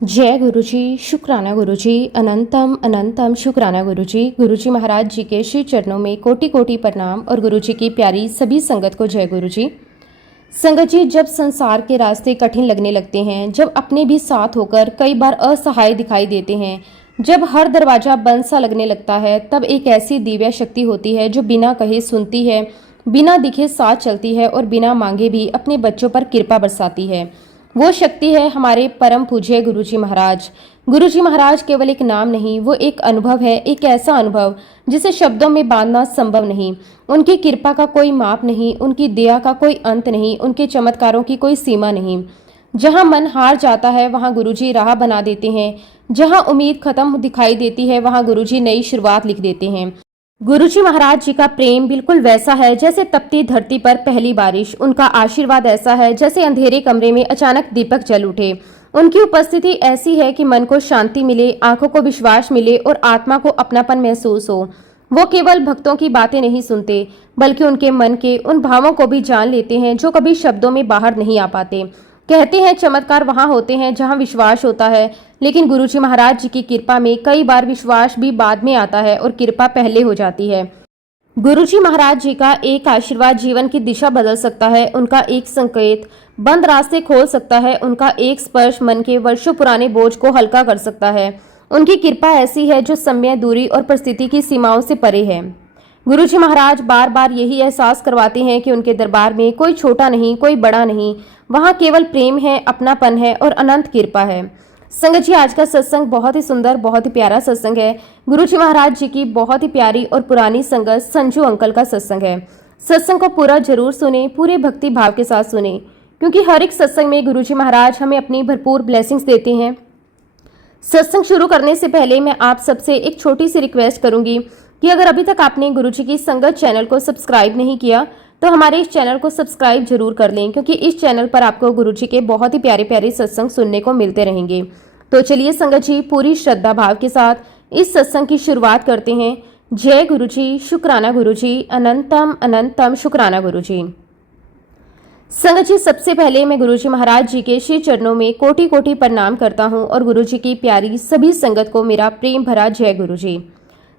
जय गुरुजी, शुक्राना गुरुजी, अनंतम अनंतम शुक्राना गुरुजी। गुरुजी महाराज जी के श्री चरणों में कोटि कोटि प्रणाम और गुरुजी की प्यारी सभी संगत को जय गुरुजी। संगत जी, जब संसार के रास्ते कठिन लगने लगते हैं, जब अपने भी साथ होकर कई बार असहाय दिखाई देते हैं, जब हर दरवाजा बंद सा लगने लगता है, तब एक ऐसी दिव्य शक्ति होती है जो बिना कहे सुनती है, बिना दिखे साथ चलती है और बिना मांगे भी अपने बच्चों पर कृपा बरसाती है। वो शक्ति है हमारे परम पूज्य गुरुजी महाराज। गुरुजी महाराज केवल एक नाम नहीं, वो एक अनुभव है, एक ऐसा अनुभव जिसे शब्दों में बांधना संभव नहीं। उनकी कृपा का कोई माप नहीं, उनकी दया का कोई अंत नहीं, उनके चमत्कारों की कोई सीमा नहीं। जहां मन हार जाता है वहां गुरुजी राह बना देते हैं, जहां उम्मीद खत्म दिखाई देती है वहां गुरुजी नई शुरुआत लिख देते हैं। गुरुजी महाराज जी का प्रेम बिल्कुल वैसा है जैसे तपती धरती पर पहली बारिश। उनका आशीर्वाद ऐसा है जैसे अंधेरे कमरे में अचानक दीपक जल उठे। उनकी उपस्थिति ऐसी है कि मन को शांति मिले, आंखों को विश्वास मिले और आत्मा को अपनापन महसूस हो। वो केवल भक्तों की बातें नहीं सुनते, बल्कि उनके मन के उन भावों को भी जान लेते हैं जो कभी शब्दों में बाहर नहीं आ पाते। कहते हैं चमत्कार वहां होते हैं जहां विश्वास होता है, लेकिन गुरुजी महाराज जी की कृपा में कई बार विश्वास भी बाद में आता है और कृपा पहले हो जाती है। गुरुजी महाराज जी का एक आशीर्वाद जीवन की दिशा बदल सकता है, उनका एक संकेत बंद रास्ते खोल सकता है, उनका एक स्पर्श मन के वर्षों पुराने बोझ को हल्का कर सकता है। उनकी कृपा ऐसी है जो समय, दूरी और परिस्थिति की सीमाओं से परे है। गुरुजी महाराज बार बार यही एहसास करवाते हैं कि उनके दरबार में कोई छोटा नहीं, कोई बड़ा नहीं, वहाँ केवल प्रेम है, अपनापन है और अनंत कृपा है। संगत जी, आज का सत्संग बहुत ही सुंदर, बहुत ही प्यारा सत्संग है। गुरुजी महाराज जी की बहुत ही प्यारी और पुरानी संगत संजू अंकल का सत्संग है। सत्संग को पूरा जरूर सुने, पूरे भक्ति भाव के साथ सुने, क्योंकि हर एक सत्संग में गुरुजी महाराज हमें अपनी भरपूर ब्लेसिंग्स देते हैं। सत्संग शुरू करने से पहले मैं आप सबसे एक छोटी सी रिक्वेस्ट करूंगी कि अगर अभी तक आपने गुरुजी की संगत चैनल को सब्सक्राइब नहीं किया तो हमारे इस चैनल को सब्सक्राइब जरूर कर लें, क्योंकि इस चैनल पर आपको गुरुजी के बहुत ही प्यारे प्यारे सत्संग सुनने को मिलते रहेंगे। तो चलिए संगत जी, पूरी श्रद्धा भाव के साथ इस सत्संग की शुरुआत करते हैं। जय गुरुजी, शुक्राना गुरुजी, अनंतम अनंतम शुक्राना गुरुजी। संगत जी, सबसे पहले मैं गुरुजी महाराज जी के श्री चरणों में कोटि कोटि प्रणाम करता हूँ और गुरुजी की प्यारी सभी संगत को मेरा प्रेम भरा जय गुरुजी।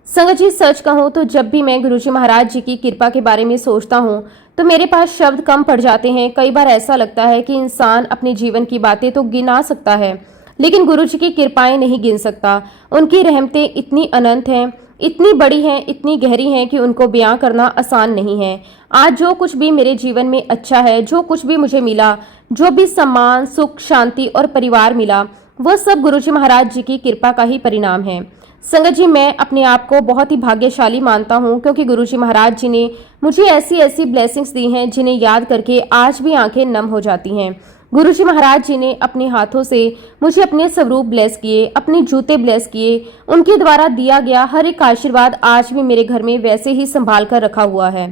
संगत जी, सच कहूँ तो जब भी मैं गुरुजी महाराज जी की कृपा के बारे में सोचता हूँ तो मेरे पास शब्द कम पड़ जाते हैं। कई बार ऐसा लगता है कि इंसान अपने जीवन की बातें तो गिना सकता है, लेकिन गुरुजी की कृपाएं नहीं गिन सकता। उनकी रहमतें इतनी अनंत हैं, इतनी बड़ी हैं, इतनी गहरी हैं कि उनको बयां करना आसान नहीं है। आज जो कुछ भी मेरे जीवन में अच्छा है, जो कुछ भी मुझे मिला, जो भी सम्मान, सुख, शांति और परिवार मिला, वह सब गुरुजी महाराज जी की कृपा का ही परिणाम है। संगत जी, मैं अपने आप को बहुत ही भाग्यशाली मानता हूँ, क्योंकि गुरुजी महाराज जी ने मुझे ऐसी ऐसी ब्लेसिंग्स दी हैं जिन्हें याद करके आज भी आंखें नम हो जाती हैं। गुरुजी महाराज जी ने अपने हाथों से मुझे अपने स्वरूप ब्लेस किए, अपने जूते ब्लेस किए। उनके द्वारा दिया गया हर एक आशीर्वाद आज भी मेरे घर में वैसे ही संभाल कर रखा हुआ है।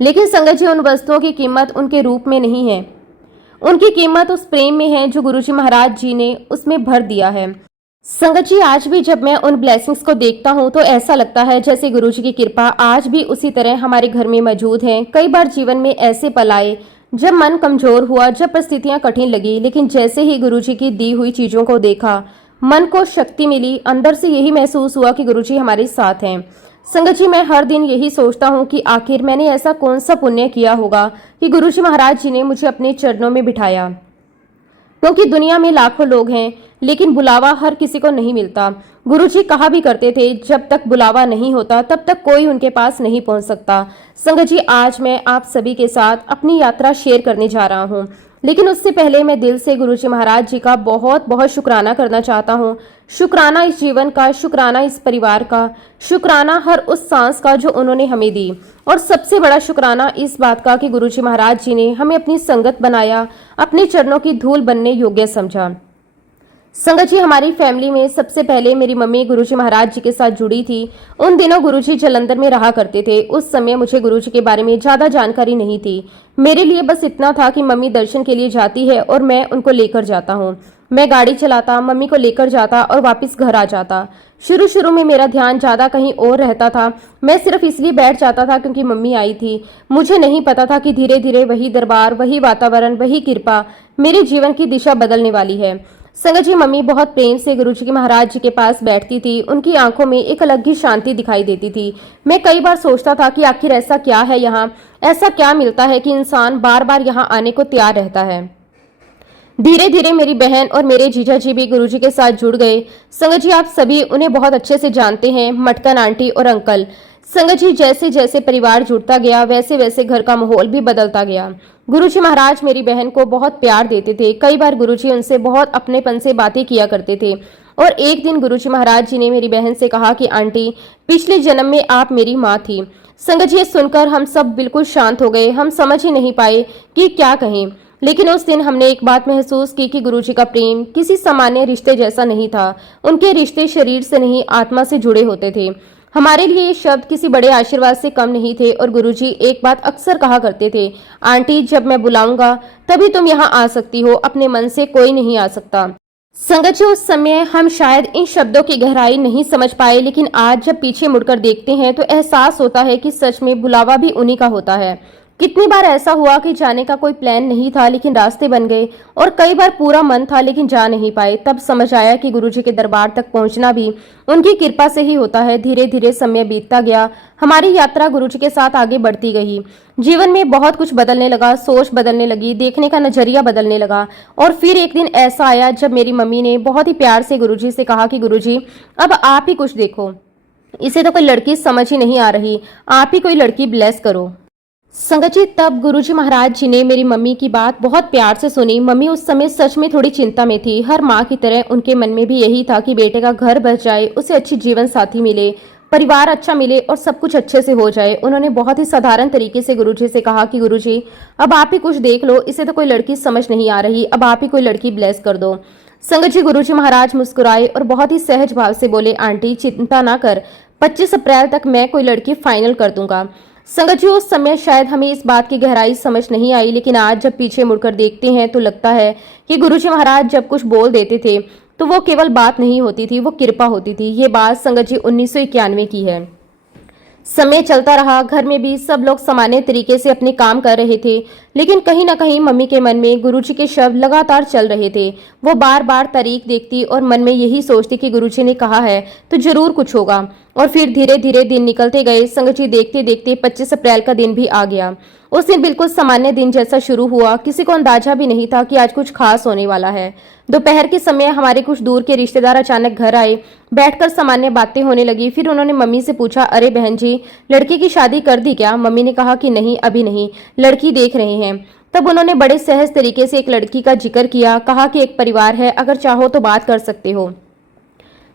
लेकिन संगत जी, उन वस्तुओं की कीमत उनके रूप में नहीं है, उनकी कीमत उस प्रेम में है जो गुरुजी महाराज जी ने उसमें भर दिया है। संगत जी, आज भी जब मैं उन ब्लेसिंग्स को देखता हूँ तो ऐसा लगता है जैसे गुरुजी की कृपा आज भी उसी तरह हमारे घर में मौजूद है। कई बार जीवन में ऐसे पल आए जब मन कमजोर हुआ, जब परिस्थितियां कठिन लगी, लेकिन जैसे ही गुरुजी की दी हुई चीजों को देखा, मन को शक्ति मिली। अंदर से यही महसूस हुआ कि गुरुजी हमारे साथ हैं। संगत जी, मैं हर दिन यही सोचता हूँ कि आखिर मैंने ऐसा कौन सा पुण्य किया होगा कि गुरुजी महाराज जी ने मुझे अपने चरणों में बिठाया। क्योंकि दुनिया में लाखों लोग हैं, लेकिन बुलावा हर किसी को नहीं मिलता। गुरुजी कहा भी करते थे, जब तक बुलावा नहीं होता तब तक कोई उनके पास नहीं पहुंच सकता। संगत जी, आज मैं आप सभी के साथ अपनी यात्रा शेयर करने जा रहा हूं, लेकिन उससे पहले मैं दिल से गुरुजी महाराज जी का बहुत बहुत शुक्राना करना चाहता हूं। शुक्राना इस जीवन का, शुक्राना इस परिवार का, शुक्राना हर उस सांस का जो उन्होंने हमें दी, और सबसे बड़ा शुक्राना इस बात का कि गुरुजी महाराज जी ने हमें अपनी संगत बनाया, अपने चरणों की धूल बनने योग्य समझा। संगत जी, हमारी फैमिली में सबसे पहले मेरी मम्मी गुरुजी महाराज जी के साथ जुड़ी थी। उन दिनों गुरुजी जलंधर में रहा करते थे। उस समय मुझे गुरुजी के बारे में ज्यादा जानकारी नहीं थी। मेरे लिए बस इतना था कि मम्मी दर्शन के लिए जाती है और मैं उनको लेकर जाता हूँ। मैं गाड़ी चलाता, मम्मी को लेकर जाता और वापस घर आ जाता। शुरू शुरू में मेरा ध्यान ज्यादा कहीं और रहता था। मैं सिर्फ इसलिए बैठ जाता था क्योंकि मम्मी आई थी। मुझे नहीं पता था कि धीरे धीरे वही दरबार, वही वातावरण, वही कृपा मेरे जीवन की दिशा बदलने वाली है। संगत जी, मम्मी बहुत प्रेम से गुरुजी के महाराज जी के पास बैठती थी। उनकी आंखों में एक अलग ही शांति दिखाई देती थी। मैं कई बार सोचता था कि आखिर ऐसा क्या है यहाँ, ऐसा क्या मिलता है कि इंसान बार बार यहाँ आने को तैयार रहता है। धीरे धीरे मेरी बहन और मेरे जीजा जी भी गुरुजी के साथ जुड़ गए। संगत जी, आप सभी उन्हें बहुत अच्छे से जानते हैं, मटकन आंटी और अंकल। संगत जी, जैसे जैसे परिवार जुड़ता गया वैसे वैसे घर का माहौल भी बदलता गया। गुरुजी महाराज मेरी बहन को बहुत प्यार देते थे। कई बार गुरुजी उनसे बहुत अपनेपन से बातें किया करते थे। और एक दिन गुरुजी महाराज जी ने मेरी बहन से कहा कि आंटी, पिछले जन्म में आप मेरी माँ थी। संगत जी, ये सुनकर हम सब बिल्कुल शांत हो गए। हम समझ ही नहीं पाए कि क्या कहें। लेकिन उस दिन हमने एक बात महसूस की कि गुरुजी का प्रेम किसी सामान्य रिश्ते जैसा नहीं था। उनके रिश्ते शरीर से नहीं, आत्मा से जुड़े होते थे। हमारे लिए ये शब्द किसी बड़े आशीर्वाद से कम नहीं थे। और गुरुजी एक बात अक्सर कहा करते थे, आंटी, जब मैं बुलाऊंगा तभी तुम यहाँ आ सकती हो, अपने मन से कोई नहीं आ सकता। संगत जी, उस समय हम शायद इन शब्दों की गहराई नहीं समझ पाए, लेकिन आज जब पीछे मुड़कर देखते हैं तो एहसास होता है कि सच में बुलावा भी उन्हीं का होता है। कितनी बार ऐसा हुआ कि जाने का कोई प्लान नहीं था लेकिन रास्ते बन गए, और कई बार पूरा मन था लेकिन जा नहीं पाए। तब समझ आया कि गुरुजी के दरबार तक पहुंचना भी उनकी कृपा से ही होता है। धीरे धीरे समय बीतता गया। हमारी यात्रा गुरुजी के साथ आगे बढ़ती गई। जीवन में बहुत कुछ बदलने लगा, सोच बदलने लगी, देखने का नजरिया बदलने लगा। और फिर एक दिन ऐसा आया जब मेरी मम्मी ने बहुत ही प्यार से गुरुजी से कहा कि गुरुजी, अब आप ही कुछ देखो, इसे तो कोई लड़की समझ ही नहीं आ रही, आप ही कोई लड़की ब्लेस करो। संगत जी, तब गुरुजी महाराज जी ने मेरी मम्मी की बात बहुत प्यार से सुनी। मम्मी उस समय सच में थोड़ी चिंता में थी। हर माँ की तरह उनके मन में भी यही था कि बेटे का घर बस जाए, उसे अच्छी जीवन साथी मिले, परिवार अच्छा मिले और सब कुछ अच्छे से हो जाए। उन्होंने बहुत ही साधारण तरीके से गुरुजी से कहा कि गुरुजी, अब आप ही कुछ देख लो, इसे तो कोई लड़की समझ नहीं आ रही, अब आप ही कोई लड़की ब्लेस कर दो। संगत जी, गुरुजी महाराज मुस्कुराए और बहुत ही सहज भाव से बोले, आंटी चिंता ना कर, 25 अप्रैल तक मैं कोई लड़की फाइनल कर दूंगा। संगत जी, उस समय शायद हमें इस बात की गहराई समझ नहीं आई, लेकिन आज जब पीछे मुड़कर देखते हैं तो लगता है कि गुरुजी महाराज जब कुछ बोल देते थे तो वो केवल बात नहीं होती थी, वो कृपा होती थी। ये बात संगत जी 1991 की है। समय चलता रहा, घर में भी सब लोग सामान्य तरीके से अपने काम कर रहे थे, लेकिन कहीं ना कहीं मम्मी के मन में गुरुजी के शब्द लगातार चल रहे थे। वो बार बार तारीख देखती और मन में यही सोचती कि गुरुजी ने कहा है तो जरूर कुछ होगा। और फिर धीरे धीरे दिन निकलते गए। संगत जी, देखते देखते 25 अप्रैल का दिन भी आ गया। उस दिन बिल्कुल सामान्य दिन जैसा शुरू हुआ। किसी को अंदाजा भी नहीं था कि आज कुछ खास होने वाला है। दोपहर के समय हमारे कुछ दूर के रिश्तेदार अचानक घर आए। बैठकर सामान्य बातें होने लगी। फिर उन्होंने मम्मी से पूछा, अरे बहन जी, लड़की की शादी कर दी क्या? मम्मी ने कहा कि नहीं, अभी नहीं, लड़की देख रहे हैं। तब उन्होंने बड़े सहज तरीके से एक लड़की का जिक्र किया, कहा कि एक परिवार है, अगर चाहो तो बात कर सकते हो।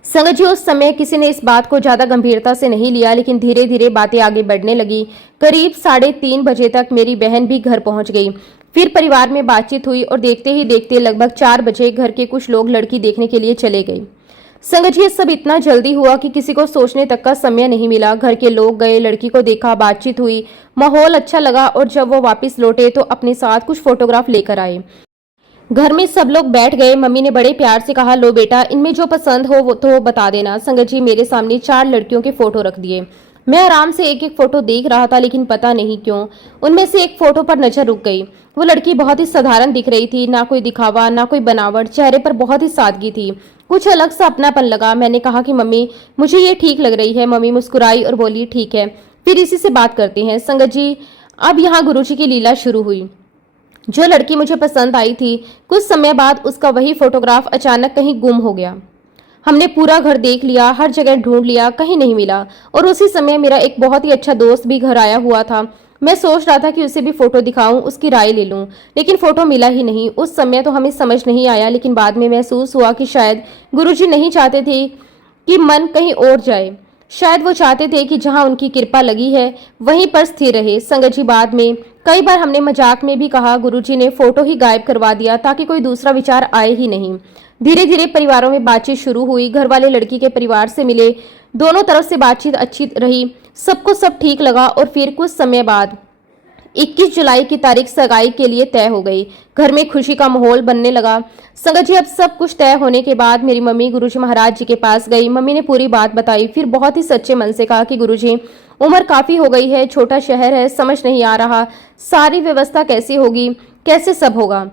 संगत जी, उस समय किसी ने इस बात को ज्यादा गंभीरता से नहीं लिया, लेकिन धीरे धीरे बातें आगे बढ़ने लगी। करीब 3:30 बजे तक मेरी बहन भी घर पहुंच गई। फिर परिवार में बातचीत हुई और देखते ही देखते लगभग 4 बजे घर के कुछ लोग लड़की देखने के लिए चले गए। संगत जी, ये सब इतना जल्दी हुआ कि किसी को सोचने तक का समय नहीं मिला। घर के लोग गए, लड़की को देखा, बातचीत हुई, माहौल अच्छा लगा और जब वो वापस लौटे तो अपने साथ कुछ फोटोग्राफ लेकर आए। घर में सब लोग बैठ गए। मम्मी ने बड़े प्यार से कहा, लो बेटा, इनमें जो पसंद हो वो तो बता देना। संगत जी, मेरे सामने 4 लड़कियों के फोटो रख दिए। मैं आराम से एक एक फोटो देख रहा था, लेकिन पता नहीं क्यों उनमें से एक फोटो पर नजर रुक गई। वो लड़की बहुत ही साधारण दिख रही थी, ना कोई दिखावा ना कोई बनावट, चेहरे पर बहुत ही सादगी थी, कुछ अलग सा अपनापन लगा। मैंने कहा कि मम्मी, मुझे ये ठीक लग रही है। मम्मी मुस्कुराई और बोली, ठीक है, फिर इसी से बात करते हैं। संगत जी, अब यहाँ गुरुजी की लीला शुरू हुई। जो लड़की मुझे पसंद आई थी, कुछ समय बाद उसका वही फोटोग्राफ अचानक कहीं गुम हो गया। हमने पूरा घर देख लिया, हर जगह ढूंढ लिया, कहीं नहीं मिला। और उसी समय मेरा एक बहुत ही अच्छा दोस्त भी घर आया हुआ था। मैं सोच रहा था कि उसे भी फोटो दिखाऊं, उसकी राय ले लूं, लेकिन फोटो मिला ही नहीं। उस समय तो हमें समझ नहीं आया, लेकिन बाद में महसूस हुआ कि शायद गुरुजी नहीं चाहते थे कि मन कहीं और जाए। शायद वो चाहते थे कि जहां उनकी कृपा लगी है वहीं पर स्थिर रहे। संगत जी, बाद में कई बार हमने मजाक में भी कहा, गुरुजी ने फोटो ही गायब करवा दिया ताकि कोई दूसरा विचार आए ही नहीं। धीरे धीरे परिवारों में बातचीत शुरू हुई। घर वाले लड़की के परिवार से मिले, दोनों तरफ से बातचीत अच्छी रही, सबको सब ठीक लगा। और फिर कुछ समय बाद 21 जुलाई की तारीख सगाई के लिए तय हो गई। घर में खुशी का माहौल बनने लगा। संगत जी, अब सब कुछ तय होने के बाद मेरी मम्मी गुरुजी महाराज जी के पास गई। मम्मी ने पूरी बात बताई, फिर बहुत ही सच्चे मन से कहा कि गुरुजी, उम्र काफी हो गई है, छोटा शहर है, समझ नहीं आ रहा सारी व्यवस्था कैसे होगी, कैसे सब होगा।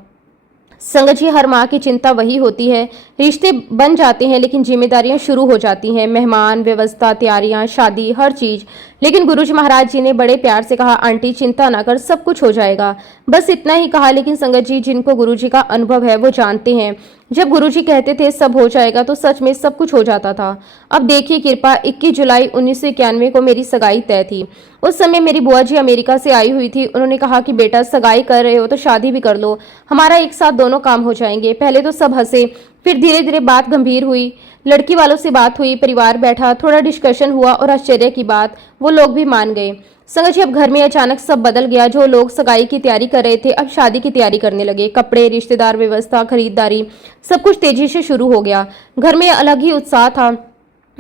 संगत जी, हर माँ की चिंता वही होती है। रिश्ते बन जाते हैं लेकिन जिम्मेदारियां शुरू हो जाती हैं, मेहमान, व्यवस्था, तैयारियां, शादी, हर चीज। लेकिन गुरुजी महाराज जी ने बड़े प्यार से कहा, आंटी चिंता ना कर, सब कुछ हो जाएगा। बस इतना ही कहा। लेकिन संगत जी, जिनको गुरुजी का अनुभव है वो जानते हैं, जब गुरुजी कहते थे सब हो जाएगा तो सच में सब कुछ हो जाता था। अब देखिए कृपा, 21 जुलाई 1991 को मेरी सगाई तय थी। उस समय मेरी बुआ जी अमेरिका से आई हुई थी। उन्होंने कहा कि बेटा, सगाई कर रहे हो तो शादी भी कर लो, हमारा एक साथ दोनों काम हो जाएंगे। पहले तो सब हंसे, फिर धीरे धीरे बात गंभीर हुई। लड़की वालों से बात हुई, परिवार बैठा, थोड़ा डिस्कशन हुआ और आश्चर्य की बात, वो लोग भी मान गए। संगत जी, अब घर में अचानक सब बदल गया। जो लोग सगाई की तैयारी कर रहे थे अब शादी की तैयारी करने लगे। कपड़े, रिश्तेदार, व्यवस्था, खरीदारी, सब कुछ तेजी से शुरू हो गया। घर में अलग ही उत्साह था।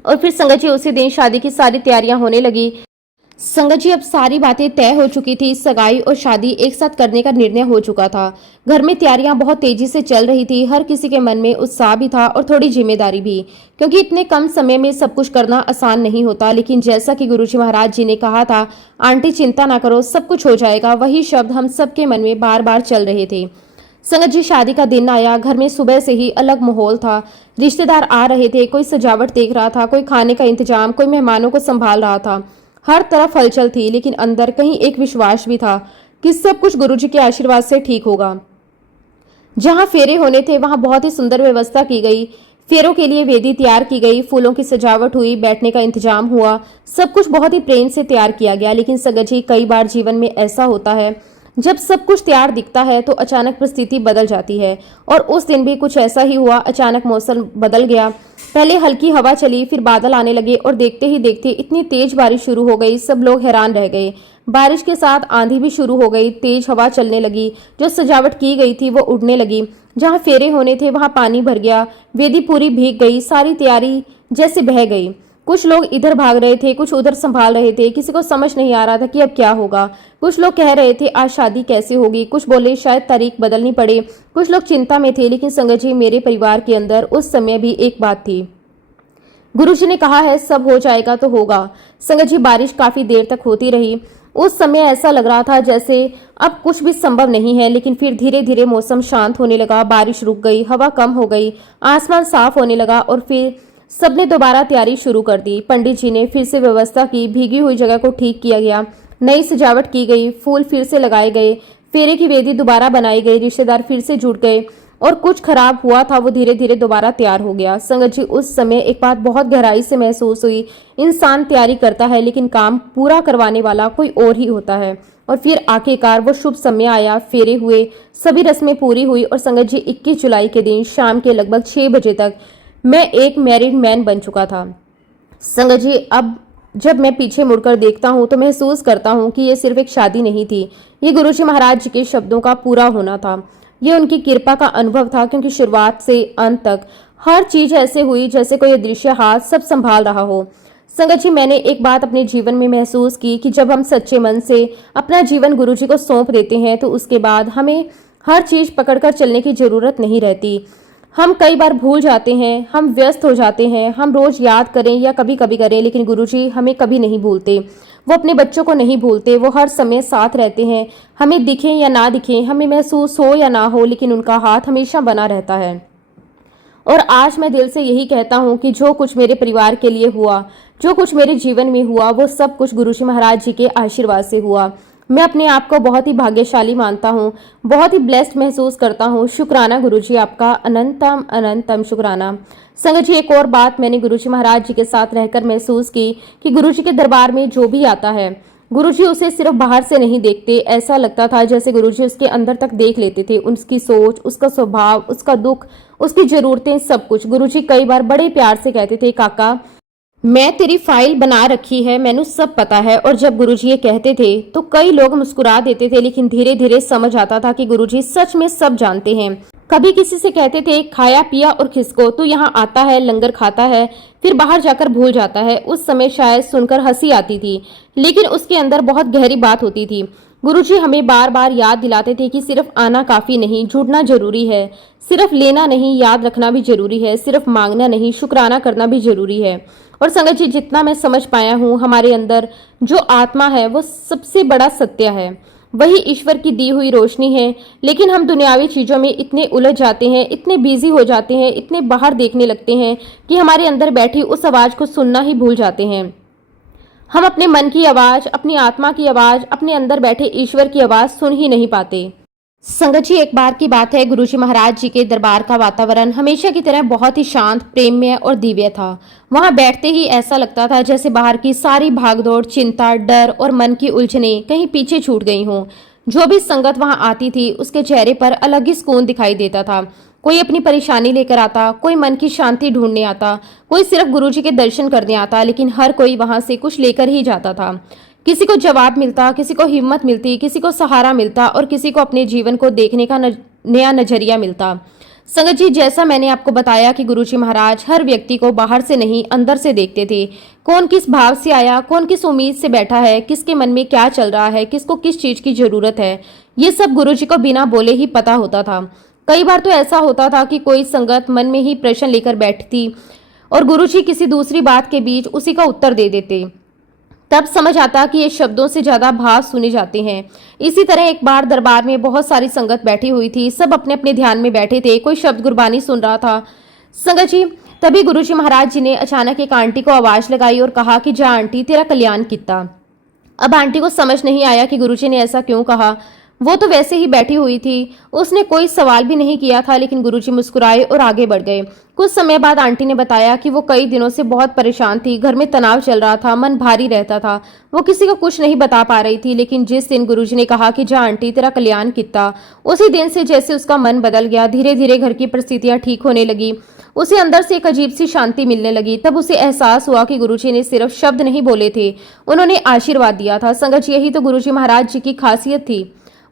और फिर संगत जी, उसी दिन शादी की सारी तैयारियां होने लगी। संगत जी, अब सारी बातें तय हो चुकी थी। सगाई और शादी एक साथ करने का निर्णय हो चुका था। घर में तैयारियां बहुत तेजी से चल रही थी। हर किसी के मन में उत्साह भी था और थोड़ी जिम्मेदारी भी, क्योंकि इतने कम समय में सब कुछ करना आसान नहीं होता। लेकिन जैसा कि गुरुजी महाराज जी ने कहा था, आंटी चिंता ना करो, सब कुछ हो जाएगा, वही शब्द हम सबके मन में बार बार चल रहे थे। संगत जी, शादी का दिन आया। घर में सुबह से ही अलग माहौल था। रिश्तेदार आ रहे थे, कोई सजावट देख रहा था, कोई खाने का इंतजाम, कोई मेहमानों को संभाल रहा था। हर तरफ हलचल थी, लेकिन अंदर कहीं एक विश्वास भी था कि सब कुछ गुरुजी के आशीर्वाद से ठीक होगा। जहां फेरे होने थे वहां बहुत ही सुंदर व्यवस्था की गई। फेरों के लिए वेदी तैयार की गई, फूलों की सजावट हुई, बैठने का इंतजाम हुआ। सब कुछ बहुत ही प्रेम से तैयार किया गया। लेकिन संगत जी, कई बार जीवन में ऐसा होता है, जब सब कुछ तैयार दिखता है तो अचानक परिस्थिति बदल जाती है। और उस दिन भी कुछ ऐसा ही हुआ। अचानक मौसम बदल गया। पहले हल्की हवा चली, फिर बादल आने लगे और देखते ही देखते इतनी तेज बारिश शुरू हो गई, सब लोग हैरान रह गए। बारिश के साथ आंधी भी शुरू हो गई, तेज हवा चलने लगी। जो सजावट की गई थी वो उड़ने लगी। जहाँ फेरे होने थे वहां पानी भर गया। वेदी पूरी भीग गई, सारी तैयारी जैसे बह गई। कुछ लोग इधर भाग रहे थे, कुछ उधर संभाल रहे थे। किसी को समझ नहीं आ रहा था कि अब क्या होगा। कुछ लोग कह रहे थे आज शादी कैसे होगी, कुछ बोले शायद तारीख बदलनी पड़े। कुछ लोग चिंता में थे। लेकिन संगत जी, मेरे परिवार के अंदर उस समय भी एक बात थी। गुरुजी ने कहा है सब हो जाएगा तो होगा। संगत जी, बारिश काफी देर तक होती रही। उस समय ऐसा लग रहा था जैसे अब कुछ भी संभव नहीं है। लेकिन फिर धीरे धीरे मौसम शांत होने लगा, बारिश रुक गई, हवा कम हो गई, आसमान साफ होने लगा और फिर सबने दोबारा तैयारी शुरू कर दी। पंडित जी ने फिर से व्यवस्था की, भीगी हुई जगह को ठीक किया गया, नई सजावट की गई, फूल फिर से लगाए गए, फेरे की वेदी दोबारा बनाई गई, रिश्तेदार फिर से जुट गए और कुछ खराब हुआ था वो धीरे धीरे दोबारा तैयार हो गया। संगत जी, उस समय एक बात बहुत गहराई से महसूस हुई। इंसान तैयारी करता है लेकिन काम पूरा करवाने वाला कोई और ही होता है। और फिर आखिरकार वो शुभ समय आया, फेरे हुए, सभी रस्में पूरी हुई और संगत जी, 21 जुलाई के दिन शाम के लगभग 6 बजे तक मैं एक मैरिड मैन बन चुका था। संगत जी, अब जब मैं पीछे मुड़कर देखता हूँ तो महसूस करता हूँ कि ये सिर्फ एक शादी नहीं थी, ये गुरुजी महाराज जी के शब्दों का पूरा होना था। ये उनकी कृपा का अनुभव था, क्योंकि शुरुआत से अंत तक हर चीज ऐसे हुई जैसे कोई अदृश्य हाथ सब संभाल रहा हो। संगत जी, मैंने एक बात अपने जीवन में महसूस की कि जब हम सच्चे मन से अपना जीवन गुरुजी को सौंप देते हैं तो उसके बाद हमें हर चीज पकड़कर चलने की जरूरत नहीं रहती। हम कई बार भूल जाते हैं, हम व्यस्त हो जाते हैं, हम रोज याद करें या कभी कभी करें, लेकिन गुरुजी हमें कभी नहीं भूलते। वो अपने बच्चों को नहीं भूलते, वो हर समय साथ रहते हैं। हमें दिखें या ना दिखें, हमें महसूस हो या ना हो, लेकिन उनका हाथ हमेशा बना रहता है। और आज मैं दिल से यही कहता हूँ कि जो कुछ मेरे परिवार के लिए हुआ, जो कुछ मेरे जीवन में हुआ, वो सब कुछ गुरुजी महाराज जी के आशीर्वाद से हुआ। मैं अपने आप को बहुत ही भाग्यशाली मानता हूँ, बहुत ही ब्लेस्ड महसूस करता हूँ। शुक्राना गुरुजी, आपका अनंतम अनंतम शुक्राना। संगत जी, एक और बात मैंने गुरुजी महाराज जी के साथ रहकर महसूस की कि गुरुजी के दरबार में जो भी आता है, गुरुजी उसे सिर्फ बाहर से नहीं देखते। ऐसा लगता था जैसे गुरुजी उसके अंदर तक देख लेते थे, उसकी सोच, उसका स्वभाव, उसका दुख, उसकी जरूरतें, सब कुछ। गुरुजी कई बार बड़े प्यार से कहते थे, काका मैं तेरी फाइल बना रखी है, मैनू सब पता है। और जब गुरुजी ये कहते थे तो कई लोग मुस्कुरा देते थे, लेकिन धीरे धीरे समझ आता था कि गुरुजी सच में सब जानते हैं। कभी किसी से कहते थे खाया पिया और खिसको, तू यहाँ आता है, लंगर खाता है, फिर बाहर जाकर भूल जाता है। उस समय शायद सुनकर हंसी आती थी, लेकिन उसके अंदर बहुत गहरी बात होती थी। गुरुजी हमें बार बार याद दिलाते थे कि सिर्फ आना काफी नहीं, जुड़ना जरूरी है। सिर्फ लेना नहीं, याद रखना भी जरूरी है। सिर्फ मांगना नहीं, शुक्राना करना भी जरूरी है। और संगत जी, जितना मैं समझ पाया हूँ, हमारे अंदर जो आत्मा है वो सबसे बड़ा सत्य है। वही ईश्वर की दी हुई रोशनी है। लेकिन हम दुनियावी चीज़ों में इतने उलझ जाते हैं, इतने बिजी हो जाते हैं, इतने बाहर देखने लगते हैं कि हमारे अंदर बैठी उस आवाज़ को सुनना ही भूल जाते हैं। हम अपने मन की आवाज़, अपनी आत्मा की आवाज़, अपने अंदर बैठे ईश्वर की आवाज़ सुन ही नहीं पाते। संगत जी, एक बार की बात है, गुरुजी महाराज जी के दरबार का वातावरण हमेशा की तरह बहुत ही शांत, प्रेममय और दिव्य था। वहां बैठते ही ऐसा लगता था जैसे बाहर की सारी भागदौड़, चिंता, डर और मन की उलझनें कहीं पीछे छूट गई हों। जो भी संगत वहां आती थी उसके चेहरे पर अलग ही सुकून दिखाई देता था। कोई अपनी परेशानी लेकर आता, कोई मन की शांति ढूंढने आता, कोई सिर्फ गुरुजी के दर्शन करने आता, लेकिन हर कोई वहां से कुछ लेकर ही जाता था। किसी को जवाब मिलता, किसी को हिम्मत मिलती, किसी को सहारा मिलता और किसी को अपने जीवन को देखने का नया नजरिया मिलता। संगत जी, जैसा मैंने आपको बताया कि गुरुजी महाराज हर व्यक्ति को बाहर से नहीं अंदर से देखते थे। कौन किस भाव से आया, कौन किस उम्मीद से बैठा है, किसके मन में क्या चल रहा है, किसको किस चीज की जरूरत है, ये सब गुरुजी को बिना बोले ही पता होता था। कई बार तो ऐसा होता था कि कोई संगत मन में ही प्रश्न लेकर बैठती और गुरुजी किसी दूसरी बात के बीच उसी का उत्तर दे देते। तब समझ आता कि ये शब्दों से ज्यादा भाव सुने जाते हैं। इसी तरह एक बार दरबार में बहुत सारी संगत बैठी हुई थी। सब अपने अपने ध्यान में बैठे थे। कोई शब्द गुरबानी सुन रहा था। संगत जी, तभी गुरुजी महाराज जी ने अचानक एक आंटी को आवाज लगाई और कहा कि जा आंटी, तेरा कल्याण कितना। अब आंटी को समझ नहीं आया कि गुरुजी ने ऐसा क्यों कहा। वो तो वैसे ही बैठी हुई थी, उसने कोई सवाल भी नहीं किया था, लेकिन गुरुजी मुस्कुराए और आगे बढ़ गए। कुछ समय बाद आंटी ने बताया कि वो कई दिनों से बहुत परेशान थी, घर में तनाव चल रहा था, मन भारी रहता था। वो किसी को कुछ नहीं बता पा रही थी, लेकिन जिस दिन गुरुजी ने कहा कि जा आंटी, तेरा कल्याण कितना, उसी दिन से जैसे उसका मन बदल गया। धीरे धीरे घर की परिस्थितियां ठीक होने लगी, उसे अंदर से एक अजीब सी शांति मिलने लगी। तब उसे एहसास हुआ कि गुरुजी ने सिर्फ शब्द नहीं बोले थे, उन्होंने आशीर्वाद दिया था। संगत, यही तो गुरुजी महाराज जी की खासियत थी।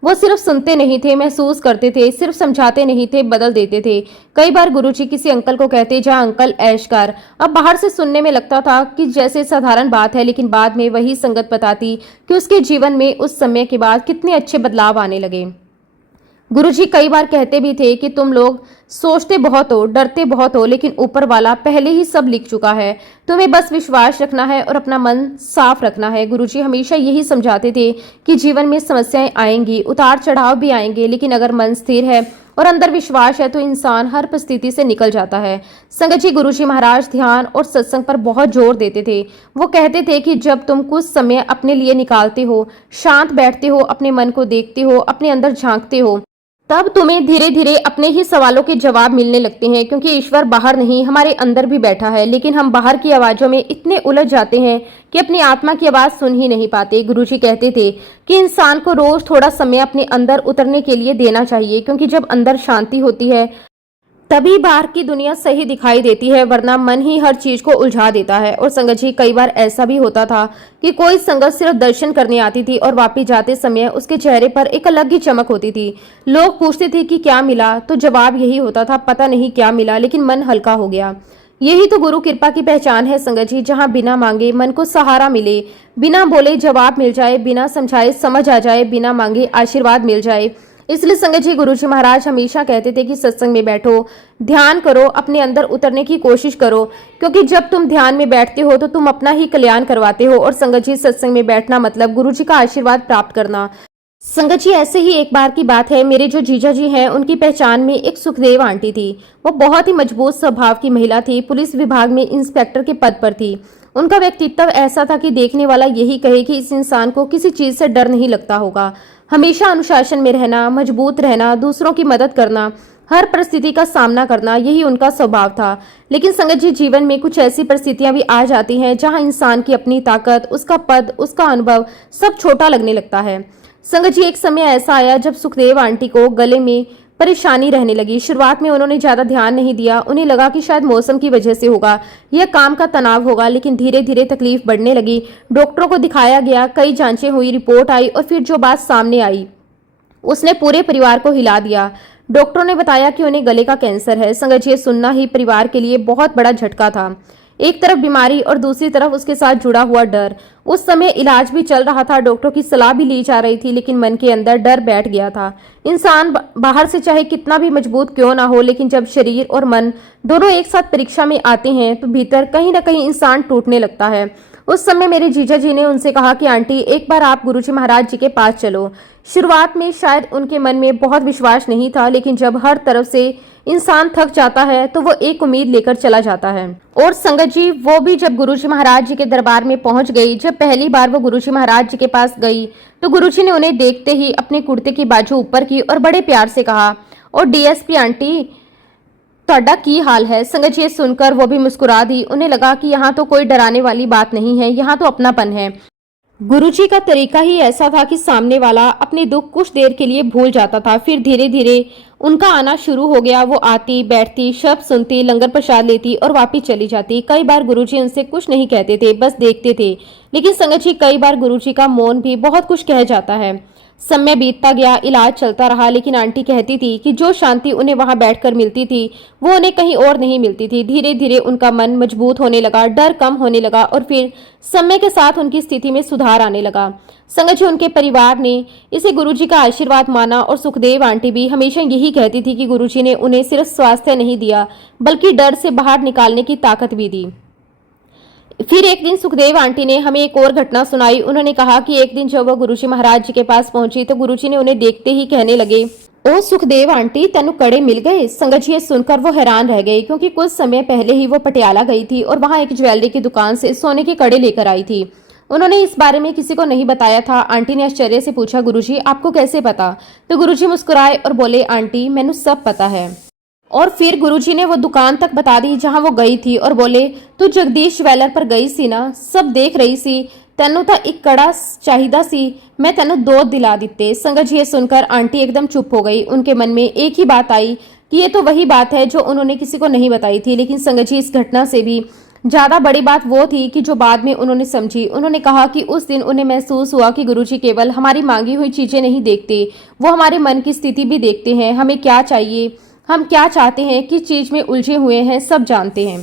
वो सिर्फ सुनते नहीं थे, महसूस करते थे, सिर्फ समझाते नहीं थे, बदल देते थे। कई बार गुरुजी किसी अंकल को कहते, जा अंकल ऐश कर। अब बाहर से सुनने में लगता था कि जैसे साधारण बात है, लेकिन बाद में वही संगत बताती कि उसके जीवन में उस समय के बाद कितने अच्छे बदलाव आने लगे। गुरुजी कई बार कहते भी थे कि तुम लोग सोचते बहुत हो, डरते बहुत हो, लेकिन ऊपर वाला पहले ही सब लिख चुका है, तुम्हें बस विश्वास रखना है और अपना मन साफ रखना है। गुरुजी हमेशा यही समझाते थे कि जीवन में समस्याएं आएंगी, उतार चढ़ाव भी आएंगे, लेकिन अगर मन स्थिर है और अंदर विश्वास है तो इंसान हर परिस्थिति से निकल जाता है। संगत जी, गुरुजी महाराज ध्यान और सत्संग पर बहुत जोर देते थे। वो कहते थे कि जब तुम कुछ समय अपने लिए निकालते हो, शांत बैठते हो, अपने मन को देखते हो, अपने अंदर झांकते हो, तब तुम्हें धीरे धीरे अपने ही सवालों के जवाब मिलने लगते हैं। क्योंकि ईश्वर बाहर नहीं, हमारे अंदर भी बैठा है, लेकिन हम बाहर की आवाजों में इतने उलझ जाते हैं कि अपनी आत्मा की आवाज सुन ही नहीं पाते। गुरुजी कहते थे कि इंसान को रोज थोड़ा समय अपने अंदर उतरने के लिए देना चाहिए, क्योंकि जब अंदर शांति होती है तभी बाहर की दुनिया सही दिखाई देती है, वरना मन ही हर चीज को उलझा देता है। और संगत जी, कई बार ऐसा भी होता था कि कोई संगत सिर्फ दर्शन करने आती थी और वापस जाते समय उसके चेहरे पर एक अलग ही चमक होती थी। लोग पूछते थे कि क्या मिला, तो जवाब यही होता था, पता नहीं क्या मिला, लेकिन मन हल्का हो गया। यही तो गुरु कृपा की पहचान है संगत जी, जहाँ बिना मांगे मन को सहारा मिले, बिना बोले जवाब मिल जाए, बिना समझाए समझ आ जाए, बिना मांगे आशीर्वाद मिल जाए। इसलिए संगत जी, गुरुजी महाराज हमेशा कहते थे कि सत्संग में बैठो, ध्यान करो, अपने अंदर उतरने की कोशिश करो, क्योंकि जब तुम ध्यान में बैठते हो तो तुम अपना ही कल्याण करवाते हो। और संगत जी, सत्संग में बैठना मतलब गुरुजी का आशीर्वाद प्राप्त करना। संगत जी, ऐसे ही एक बार की बात है, मेरे जो जीजा जी हैं उनकी पहचान में एक सुखदेव आंटी थी। वो बहुत ही मजबूत स्वभाव की महिला थी, पुलिस विभाग में इंस्पेक्टर के पद पर थी। उनका व्यक्तित्व ऐसा था कि देखने वाला यही कहे कि इस इंसान को किसी चीज से डर नहीं लगता होगा। हमेशा अनुशासन में रहना, मजबूत रहना, दूसरों की मदद करना, हर परिस्थिति का सामना करना, यही उनका स्वभाव था। लेकिन संगत जी, जीवन में कुछ ऐसी परिस्थितियां भी आ जाती हैं जहां इंसान की अपनी ताकत, उसका पद, उसका अनुभव सब छोटा लगने लगता है। संगत जी, एक समय ऐसा आया जब सुखदेव आंटी को गले में परेशानी रहने लगी। शुरुआत में उन्होंने ज्यादा ध्यान नहीं दिया, उन्हें लगा कि शायद मौसम की वजह से होगा या काम का तनाव होगा, लेकिन धीरे धीरे तकलीफ बढ़ने लगी। डॉक्टरों को दिखाया गया, कई जांचें हुई, रिपोर्ट आई और फिर जो बात सामने आई उसने पूरे परिवार को हिला दिया। डॉक्टरों ने बताया कि उन्हें गले का कैंसर है। संगत जी, सुनना ही परिवार के लिए बहुत बड़ा झटका था। एक तरफ बीमारी और दूसरी तरफ उसके साथ जुड़ा हुआ डर। उस समय इलाज भी चल रहा था, डॉक्टरों की सलाह भी ली जा रही थी, लेकिन मन के अंदर डर बैठ गया था। इंसान बाहर से चाहे कितना भी मजबूत क्यों ना हो, लेकिन जब शरीर और मन दोनों एक साथ परीक्षा में आते हैं तो भीतर कहीं ना कहीं इंसान टूटने लगता है। उस समय मेरे जीजा जी ने उनसे कहा कि आंटी एक बार आप गुरुजी महाराज जी के पास चलो। शुरुआत में शायद उनके मन में बहुत विश्वास नहीं था, लेकिन जब हर तरफ से इंसान थक जाता है तो वो एक उम्मीद लेकर चला जाता है। और संगत जी वो भी जब गुरुजी महाराज जी के दरबार में पहुंच गई, जब पहली बार वो गुरुजी महाराज जी के पास गई तो गुरुजी ने उन्हें देखते ही अपने कुर्ते की बाजू ऊपर की और बड़े प्यार से कहा, और डीएसपी आंटी ਤੁਹਾਡਾ ਕੀ हाल है। संगत जी सुनकर वो भी मुस्कुरा दी। उन्हें लगा कि यहाँ तो कोई डराने वाली बात नहीं है, यहाँ तो अपनापन है। गुरुजी का तरीका ही ऐसा था कि सामने वाला अपने दुख कुछ देर के लिए भूल जाता था, फिर धीरे धीरे उनका आना शुरू हो गया। वो आती, बैठती, शब्द सुनती, लंगर प्रसाद लेती और वापिस चली जाती। कई बार गुरुजी उनसे कुछ नहीं कहते थे, बस देखते थे। लेकिन संगत जी कई बार गुरुजी का मौन भी बहुत कुछ कह जाता है। समय बीतता गया, इलाज चलता रहा, लेकिन आंटी कहती थी कि जो शांति उन्हें वहां बैठकर मिलती थी वो उन्हें कहीं और नहीं मिलती थी। धीरे धीरे उनका मन मजबूत होने लगा, डर कम होने लगा और फिर समय के साथ उनकी स्थिति में सुधार आने लगा। संगत जी उनके परिवार ने इसे गुरुजी का आशीर्वाद माना और सुखदेव आंटी भी हमेशा यही कहती थी कि गुरुजी ने उन्हें सिर्फ स्वास्थ्य नहीं दिया बल्कि डर से बाहर निकालने की ताकत भी दी। फिर एक दिन सुखदेव आंटी ने हमें एक और घटना सुनाई। उन्होंने कहा कि एक दिन जब वो गुरुजी महाराज जी के पास पहुंची तो गुरुजी ने उन्हें देखते ही कहने लगे, ओ सुखदेव आंटी तेनु कड़े मिल गए। संगत जी सुनकर वो हैरान रह गई, क्योंकि कुछ समय पहले ही वो पटियाला गई थी और वहां एक ज्वेलरी की दुकान से सोने के कड़े लेकर आई थी। उन्होंने इस बारे में किसी को नहीं बताया था। आंटी ने आश्चर्य से पूछा, गुरुजी आपको कैसे पता? तो गुरुजी मुस्कुराए और बोले, आंटी मैनू सब पता है। और फिर गुरुजी ने वो दुकान तक बता दी जहां वो गई थी और बोले, तू जगदीश ज्वेलर पर गई सी ना, सब देख रही सी, तेनू तो एक कड़ा चाहिदा सी, मैं तेनू दो दिला दिते। संगत जी सुनकर आंटी एकदम चुप हो गई। उनके मन में एक ही बात आई कि ये तो वही बात है जो उन्होंने किसी को नहीं बताई थी। लेकिन संगत जी इस घटना से भी ज्यादा बड़ी बात वो थी कि जो बाद में उन्होंने समझी। उन्होंने कहा कि उस दिन उन्हें महसूस हुआ कि गुरुजी केवल हमारी मांगी हुई चीजें नहीं देखते, वो हमारे मन की स्थिति भी देखते हैं। हमें क्या चाहिए, हम क्या चाहते हैं, किस चीज में उलझे हुए हैं, सब जानते हैं।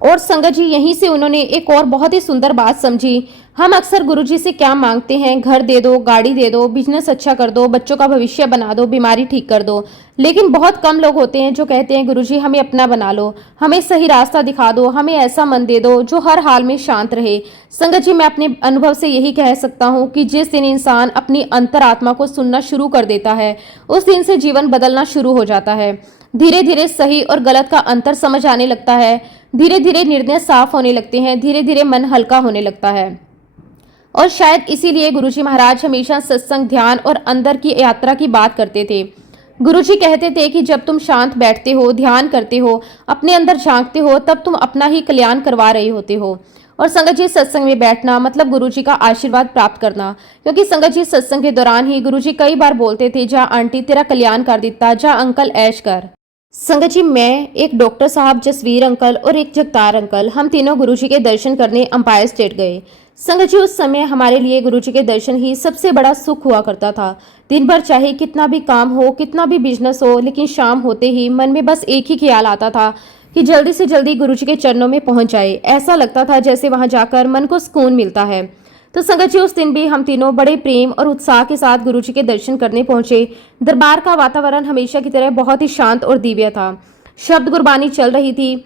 और संगत जी यहीं से उन्होंने एक और बहुत ही सुंदर बात समझी। हम अक्सर गुरुजी से क्या मांगते हैं, घर दे दो, गाड़ी दे दो, बिजनेस अच्छा कर दो, बच्चों का भविष्य बना दो, बीमारी ठीक कर दो। लेकिन बहुत कम लोग होते हैं जो कहते हैं, गुरुजी हमें अपना बना लो, हमें सही रास्ता दिखा दो, हमें ऐसा मन दे दो जो हर हाल में शांत रहे। संगत जी मैं अपने अनुभव से यही कह सकता हूँ कि जिस दिन इंसान अपनी अंतरात्मा को सुनना शुरू कर देता है उस दिन से जीवन बदलना शुरू हो जाता है। धीरे धीरे सही और गलत का अंतर समझ आने लगता है, धीरे धीरे निर्णय साफ होने लगते हैं, धीरे धीरे मन हल्का होने लगता है। और शायद इसीलिए गुरुजी महाराज हमेशा सत्संग, ध्यान और अंदर की यात्रा की बात करते थे। गुरुजी कहते थे कि जब तुम शांत बैठते हो, ध्यान करते हो, अपने अंदर झांकते हो, तब तुम अपना ही कल्याण करवा रहे होते हो। और संगत जी सत्संग में बैठना मतलब गुरुजी का आशीर्वाद प्राप्त करना, क्योंकि संगत जी सत्संग के दौरान ही गुरुजी कई बार बोलते थे, जा आंटी तेरा कल्याण कर दिता, जा अंकल ऐश कर। संगत जी मैं, एक डॉक्टर साहब, जसवीर अंकल और एक जगतार अंकल, हम तीनों गुरुजी के दर्शन करने अंपायर स्टेट गए। संगत जी उस समय हमारे लिए गुरुजी के दर्शन ही सबसे बड़ा सुख हुआ करता था। दिन भर चाहे कितना भी काम हो, कितना भी बिजनेस हो, लेकिन शाम होते ही मन में बस एक ही ख्याल आता था कि जल्दी से जल्दी गुरुजी के चरणों में पहुंच जाए। ऐसा लगता था जैसे वहां जाकर मन को सुकून मिलता है। तो संगत जी उस दिन भी हम तीनों बड़े प्रेम और उत्साह के साथ गुरुजी के दर्शन करने पहुंचे। दरबार का वातावरण हमेशा की तरह बहुत ही शांत और दिव्य था। शब्द गुरबानी चल रही थी।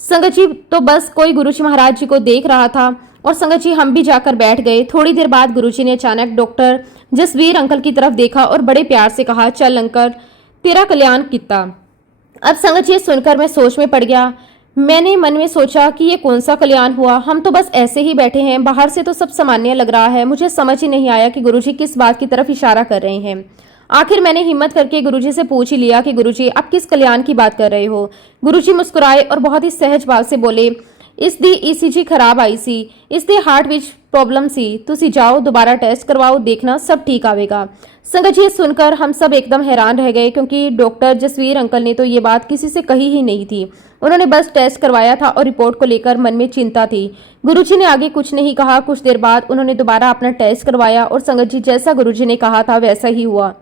संगत जी तो बस कोई गुरुजी महाराज जी को देख रहा था और संगत जी हम भी जाकर बैठ गए। थोड़ी देर बाद गुरुजी ने अचानक डॉक्टर जसवीर अंकल की तरफ देखा और बड़े प्यार से कहा, चल अंकल तेरा कल्याण किता। अब संगत जी सुनकर मैं सोच में पड़ गया। मैंने मन में सोचा कि ये कौन सा कल्याण हुआ, हम तो बस ऐसे ही बैठे हैं, बाहर से तो सब सामान्य लग रहा है। मुझे समझ ही नहीं आया कि गुरुजी किस बात की तरफ इशारा कर रहे हैं। आखिर मैंने हिम्मत करके गुरुजी से पूछ ही लिया कि गुरुजी आप किस कल्याण की बात कर रहे हो। गुरुजी मुस्कुराए और बहुत ही सहज भाव से बोले, इसकी ईसीजी खराब आई सी, इसके हार्ट विच प्रॉब्लम सी, तुसी जाओ दोबारा टेस्ट करवाओ, देखना सब ठीक आवेगा। संगत जी सुनकर हम सब एकदम हैरान रह गए, क्योंकि डॉक्टर जसवीर अंकल ने तो ये बात किसी से कही ही नहीं थी। उन्होंने बस टेस्ट करवाया था और रिपोर्ट को लेकर मन में चिंता थी। गुरुजी ने आगे कुछ नहीं कहा। कुछ देर बाद उन्होंने दोबारा अपना टेस्ट करवाया और संगत जी जैसा गुरुजी ने कहा था वैसा ही हुआ।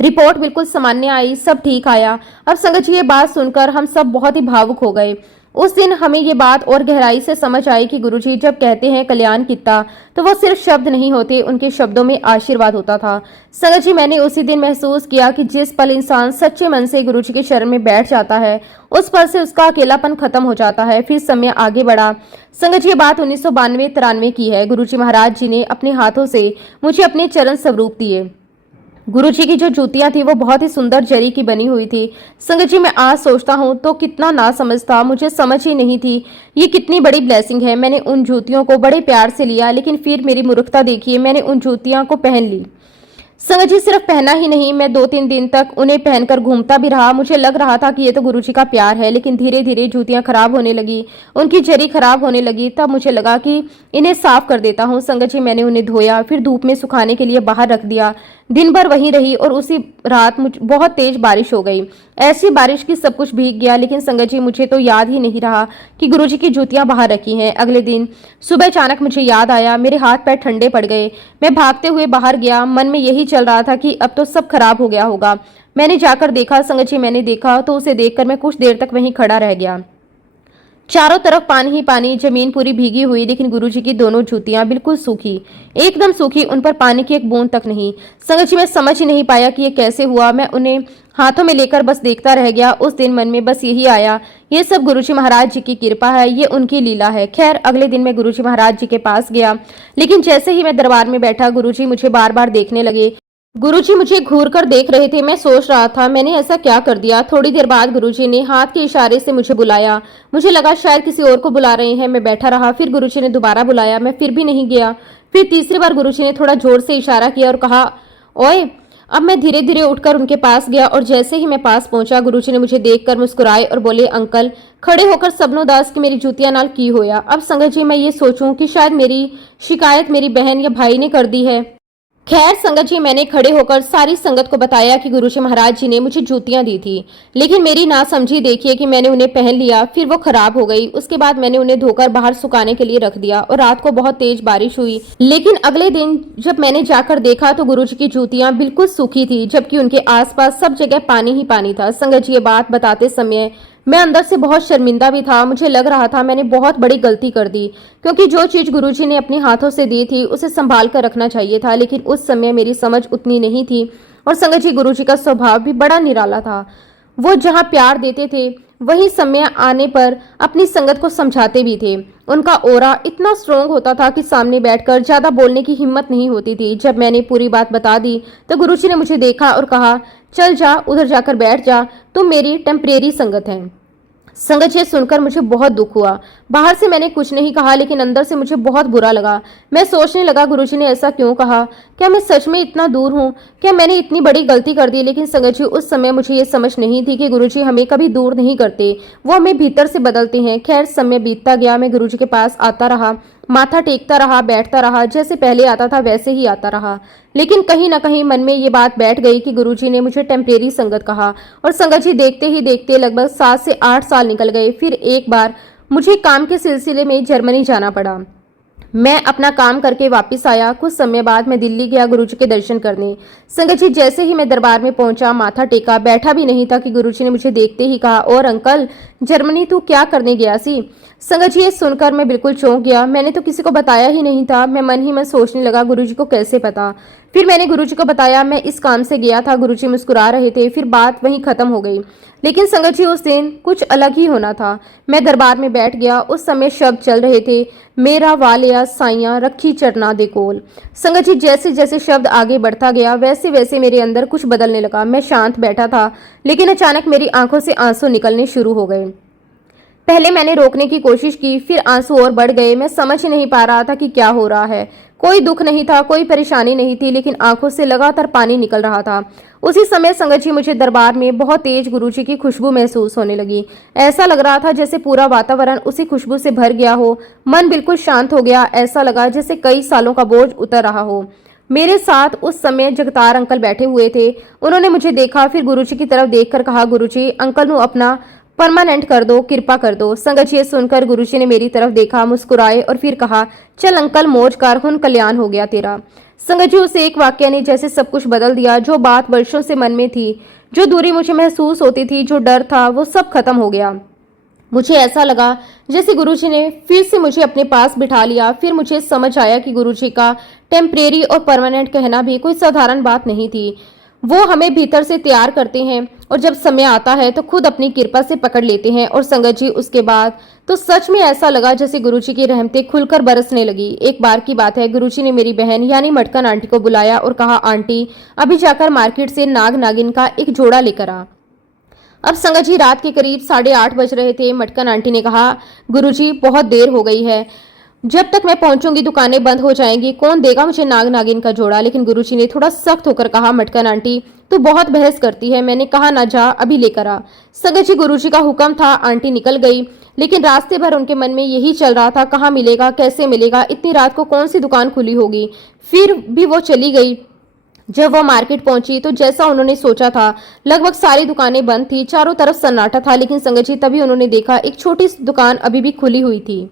रिपोर्ट बिल्कुल सामान्य आई, सब ठीक आया। अब संगत जी ये बात सुनकर हम सब बहुत ही भावुक हो गए। उस दिन हमें ये बात और गहराई से समझ आई कि गुरुजी जब कहते हैं कल्याण कित्ता, तो वो सिर्फ शब्द नहीं होते, उनके शब्दों में आशीर्वाद होता था। संगत जी, मैंने उसी दिन महसूस किया कि जिस पल इंसान सच्चे मन से गुरुजी के शरण में बैठ जाता है, उस पल से उसका अकेलापन खत्म हो जाता है। फिर समय आगे बढ़ा। संगत जी, ये बात 1992-93 की है। गुरुजी महाराज जी ने अपने हाथों से मुझे अपने चरण स्वरूप दिए। गुरुजी की जो जूतियां थी वो बहुत ही सुंदर जरी की बनी हुई थी। संगत जी, मैं आज सोचता हूँ तो कितना ना समझ था, मुझे समझ ही नहीं थी ये कितनी बड़ी ब्लेसिंग है। मैंने उन जूतियों को बड़े प्यार से लिया, लेकिन फिर मेरी मूर्खता देखिए, मैंने उन जूतियां को पहन ली। संगत जी, सिर्फ पहना ही नहीं, मैं 2-3 दिन तक उन्हें पहनकर घूमता भी रहा। मुझे लग रहा था कि ये तो गुरुजी का प्यार है, लेकिन धीरे धीरे जूतियां खराब होने लगी, उनकी जरी खराब होने लगी। तब मुझे लगा कि इन्हें साफ कर देता हूँ। संगत जी, मैंने उन्हें धोया, फिर धूप में सुखाने के लिए बाहर रख दिया। दिन भर वहीं रही और उसी रात बहुत तेज बारिश हो गई। ऐसी बारिश की सब कुछ भीग गया, लेकिन संगत जी मुझे तो याद ही नहीं रहा कि गुरुजी की जूतियां बाहर रखी हैं। अगले दिन सुबह अचानक मुझे याद आया, मेरे हाथ पैर ठंडे पड़ गए। मैं भागते हुए बाहर गया, मन में यही चल रहा था कि अब तो सब खराब हो गया होगा। मैंने जाकर देखा, संगत जी मैंने देखा तो उसे देखकर मैं कुछ देर तक वहीं खड़ा रह गया। चारों तरफ पानी ही पानी, जमीन पूरी भीगी हुई, लेकिन गुरुजी की दोनों जूतियां बिल्कुल सूखी, एकदम सूखी, उन पर पानी की एक बूंद तक नहीं। संगत जी, मैं समझ ही नहीं पाया कि ये कैसे हुआ। मैं उन्हें हाथों में लेकर बस देखता रह गया। उस दिन मन में बस यही आया, ये सब गुरुजी महाराज जी की कृपा है, ये उनकी लीला है। खैर, अगले दिन मैं गुरुजी महाराज जी के पास गया, लेकिन जैसे ही मैं दरबार में बैठा, गुरुजी मुझे बार बार देखने लगे। गुरुजी मुझे घूर कर देख रहे थे। मैं सोच रहा था मैंने ऐसा क्या कर दिया। थोड़ी देर बाद गुरुजी ने हाथ के इशारे से मुझे बुलाया। मुझे लगा शायद किसी और को बुला रहे हैं। मैं बैठा रहा, फिर गुरुजी ने दोबारा बुलाया, मैं फिर भी नहीं गया। फिर तीसरी बार गुरुजी ने थोड़ा जोर से इशारा किया और कहा, ओए। अब मैं धीरे धीरे उठकर उनके पास गया और जैसे ही मैं पास पहुंचा, गुरुजी ने मुझे देखकर मुस्कुराए और बोले, अंकल। खड़े होकर सबनों दास की मेरी जूतियां नाल की होया। अब संगत जी, मैं ये सोचूं कि शायद मेरी शिकायत मेरी बहन या भाई ने कर दी है। खैर संगत जी, मैंने खड़े होकर सारी संगत को बताया कि गुरुजी महाराज जी ने मुझे जूतियां दी थी, लेकिन मेरी नासमझी देखिए कि मैंने उन्हें पहन लिया, फिर वो खराब हो गई। उसके बाद मैंने उन्हें धोकर बाहर सुखाने के लिए रख दिया और रात को बहुत तेज बारिश हुई। लेकिन अगले दिन जब मैंने जाकर देखा तो गुरुजी की जूतियां बिल्कुल सूखी थी, जबकि उनके आसपास सब जगह पानी ही पानी था। संगत जी, ये बात बताते समय मैं अंदर से बहुत शर्मिंदा भी था। मुझे लग रहा था मैंने बहुत बड़ी गलती कर दी, क्योंकि जो चीज गुरुजी ने अपने हाथों से दी थी उसे संभाल कर रखना चाहिए था, लेकिन उस समय मेरी समझ उतनी नहीं थी। और संगत जी, गुरुजी का स्वभाव भी बड़ा निराला था। वो जहाँ प्यार देते थे वहीं समय आने पर अपनी संगत को समझाते भी थे। उनका ओरा इतना स्ट्रोंग होता था कि सामने बैठकर ज्यादा बोलने की हिम्मत नहीं होती थी। जब मैंने पूरी बात बता दी तो गुरुजी ने मुझे देखा और कहा, चल जा, उधर जाकर बैठ जा, तुम मेरी टेम्परेरी संगत है। संगत ये सुनकर मुझे बहुत दुख हुआ। बाहर से मैंने कुछ नहीं कहा, लेकिन अंदर से मुझे बहुत बुरा लगा। मैं सोचने लगा, गुरुजी ने ऐसा क्यों कहा? क्या मैं सच में इतना दूर हूँ? क्या मैंने इतनी बड़ी गलती कर दी? लेकिन संगत जी, उस समय मुझे ये समझ नहीं थी कि गुरुजी हमें कभी दूर नहीं करते, वो हमें भीतर से बदलते हैं। खैर, समय बीतता गया, मैं गुरुजी के पास आता रहा, माथा टेकता रहा, बैठता रहा, जैसे पहले आता था वैसे ही आता रहा। लेकिन कहीं ना कहीं मन में ये बात बैठ गई कि गुरुजी ने मुझे टेम्परेरी संगत कहा। और संगत जी, देखते ही देखते लगभग 7 से 8 साल निकल गए। फिर एक बार मुझे काम के सिलसिले में जर्मनी जाना पड़ा। मैं अपना काम करके वापस आया। कुछ समय बाद मैं दिल्ली गया गुरुजी के दर्शन करने। संगत जी, जैसे ही मैं दरबार में पहुंचा, माथा टेका, बैठा भी नहीं था कि गुरुजी ने मुझे देखते ही कहा, और अंकल, जर्मनी तू क्या करने गया सी? संगत जी, ये सुनकर मैं बिल्कुल चौंक गया। मैंने तो किसी को बताया ही नहीं था। मैं मन ही मन सोचने लगा, गुरुजी को कैसे पता? फिर मैंने गुरुजी को बताया मैं इस काम से गया था। गुरुजी मुस्कुरा रहे थे। फिर बात वहीं खत्म हो गई। लेकिन संगत जी, उस दिन कुछ अलग ही होना था। मैं दरबार में बैठ गया। उस समय शब्द चल रहे थे, मेरा वालिया साइयां रखी चरना दे कोल। संगत जी, जैसे जैसे शब्द आगे बढ़ता गया वैसे वैसे मेरे अंदर कुछ बदलने लगा। मैं शांत बैठा था, लेकिन अचानक मेरी आंखों से आंसू निकलने शुरू हो गए। पहले मैंने रोकने की कोशिश की, फिर आंसू और बढ़ गए। मैं समझ ही नहीं पा रहा था कि क्या हो रहा है। कोई दुख नहीं था, कोई परेशानी नहीं थी, लेकिन आंखों से लगातार पानी निकल रहा था। उसी समय संगत जी, मुझे दरबार में बहुत तेज गुरुजी की खुशबू महसूस होने लगी। ऐसा लग रहा था जैसे पूरा वातावरण उसी खुशबू से भर गया हो। मन बिल्कुल शांत हो गया। ऐसा लगा जैसे कई सालों का बोझ उतर रहा हो। मेरे साथ उस समय जगतार अंकल बैठे हुए थे। उन्होंने मुझे देखा, फिर गुरुजी की तरफ देखकर कहा, गुरुजी, अंकल नू अपना परमानेंट कर दो, कृपा कर दो। संगत जी, सुनकर गुरुजी ने मेरी तरफ देखा, मुस्कुराए और फिर कहा, चल अंकल, मौज कर, हुन कल्याण हो गया तेरा। संगत जी, उस एक वाक्य ने जैसे सब कुछ बदल दिया। जो बात वर्षों से मन में थी, जो दूरी मुझे महसूस होती थी, जो डर था, वो सब खत्म हो गया। मुझे ऐसा लगा जैसे गुरुजी ने फिर से मुझे अपने पास बिठा लिया। फिर मुझे समझ आया कि गुरुजी का टेम्परेरी और परमानेंट कहना भी कोई साधारण बात नहीं थी। वो हमें भीतर से तैयार करते हैं और जब समय आता है तो खुद अपनी कृपा से पकड़ लेते हैं। और संगत जी, उसके बाद तो सच में ऐसा लगा जैसे गुरुजी की रहमतें खुलकर बरसने लगी। एक बार की बात है, गुरुजी ने मेरी बहन यानी मटकन आंटी को बुलाया और कहा, आंटी अभी जाकर मार्केट से नाग नागिन का एक जोड़ा लेकर आ। अब संगत जी, रात के करीब 8:30 बज रहे थे। मटकन आंटी ने कहा, गुरुजी बहुत देर हो गई है, जब तक मैं पहुंचूंगी दुकानें बंद हो जाएंगी, कौन देगा मुझे नाग नागिन का जोड़ा। लेकिन गुरुजी ने थोड़ा सख्त होकर कहा, मटकन आंटी तू बहुत बहस करती है, मैंने कहा ना जा, अभी लेकर आ। संगत जी, गुरुजी का हुक्म था, आंटी निकल गई। लेकिन रास्ते भर उनके मन में यही चल रहा था, कहाँ मिलेगा, कैसे मिलेगा, इतनी रात को कौन सी दुकान खुली होगी। फिर भी वो चली गई। जब वो मार्केट पहुंची तो जैसा उन्होंने सोचा था, लगभग सारी दुकानें बंद थी, चारों तरफ सन्नाटा था। लेकिन संगत जी, तभी उन्होंने देखा एक छोटी सी दुकान अभी भी खुली हुई थी।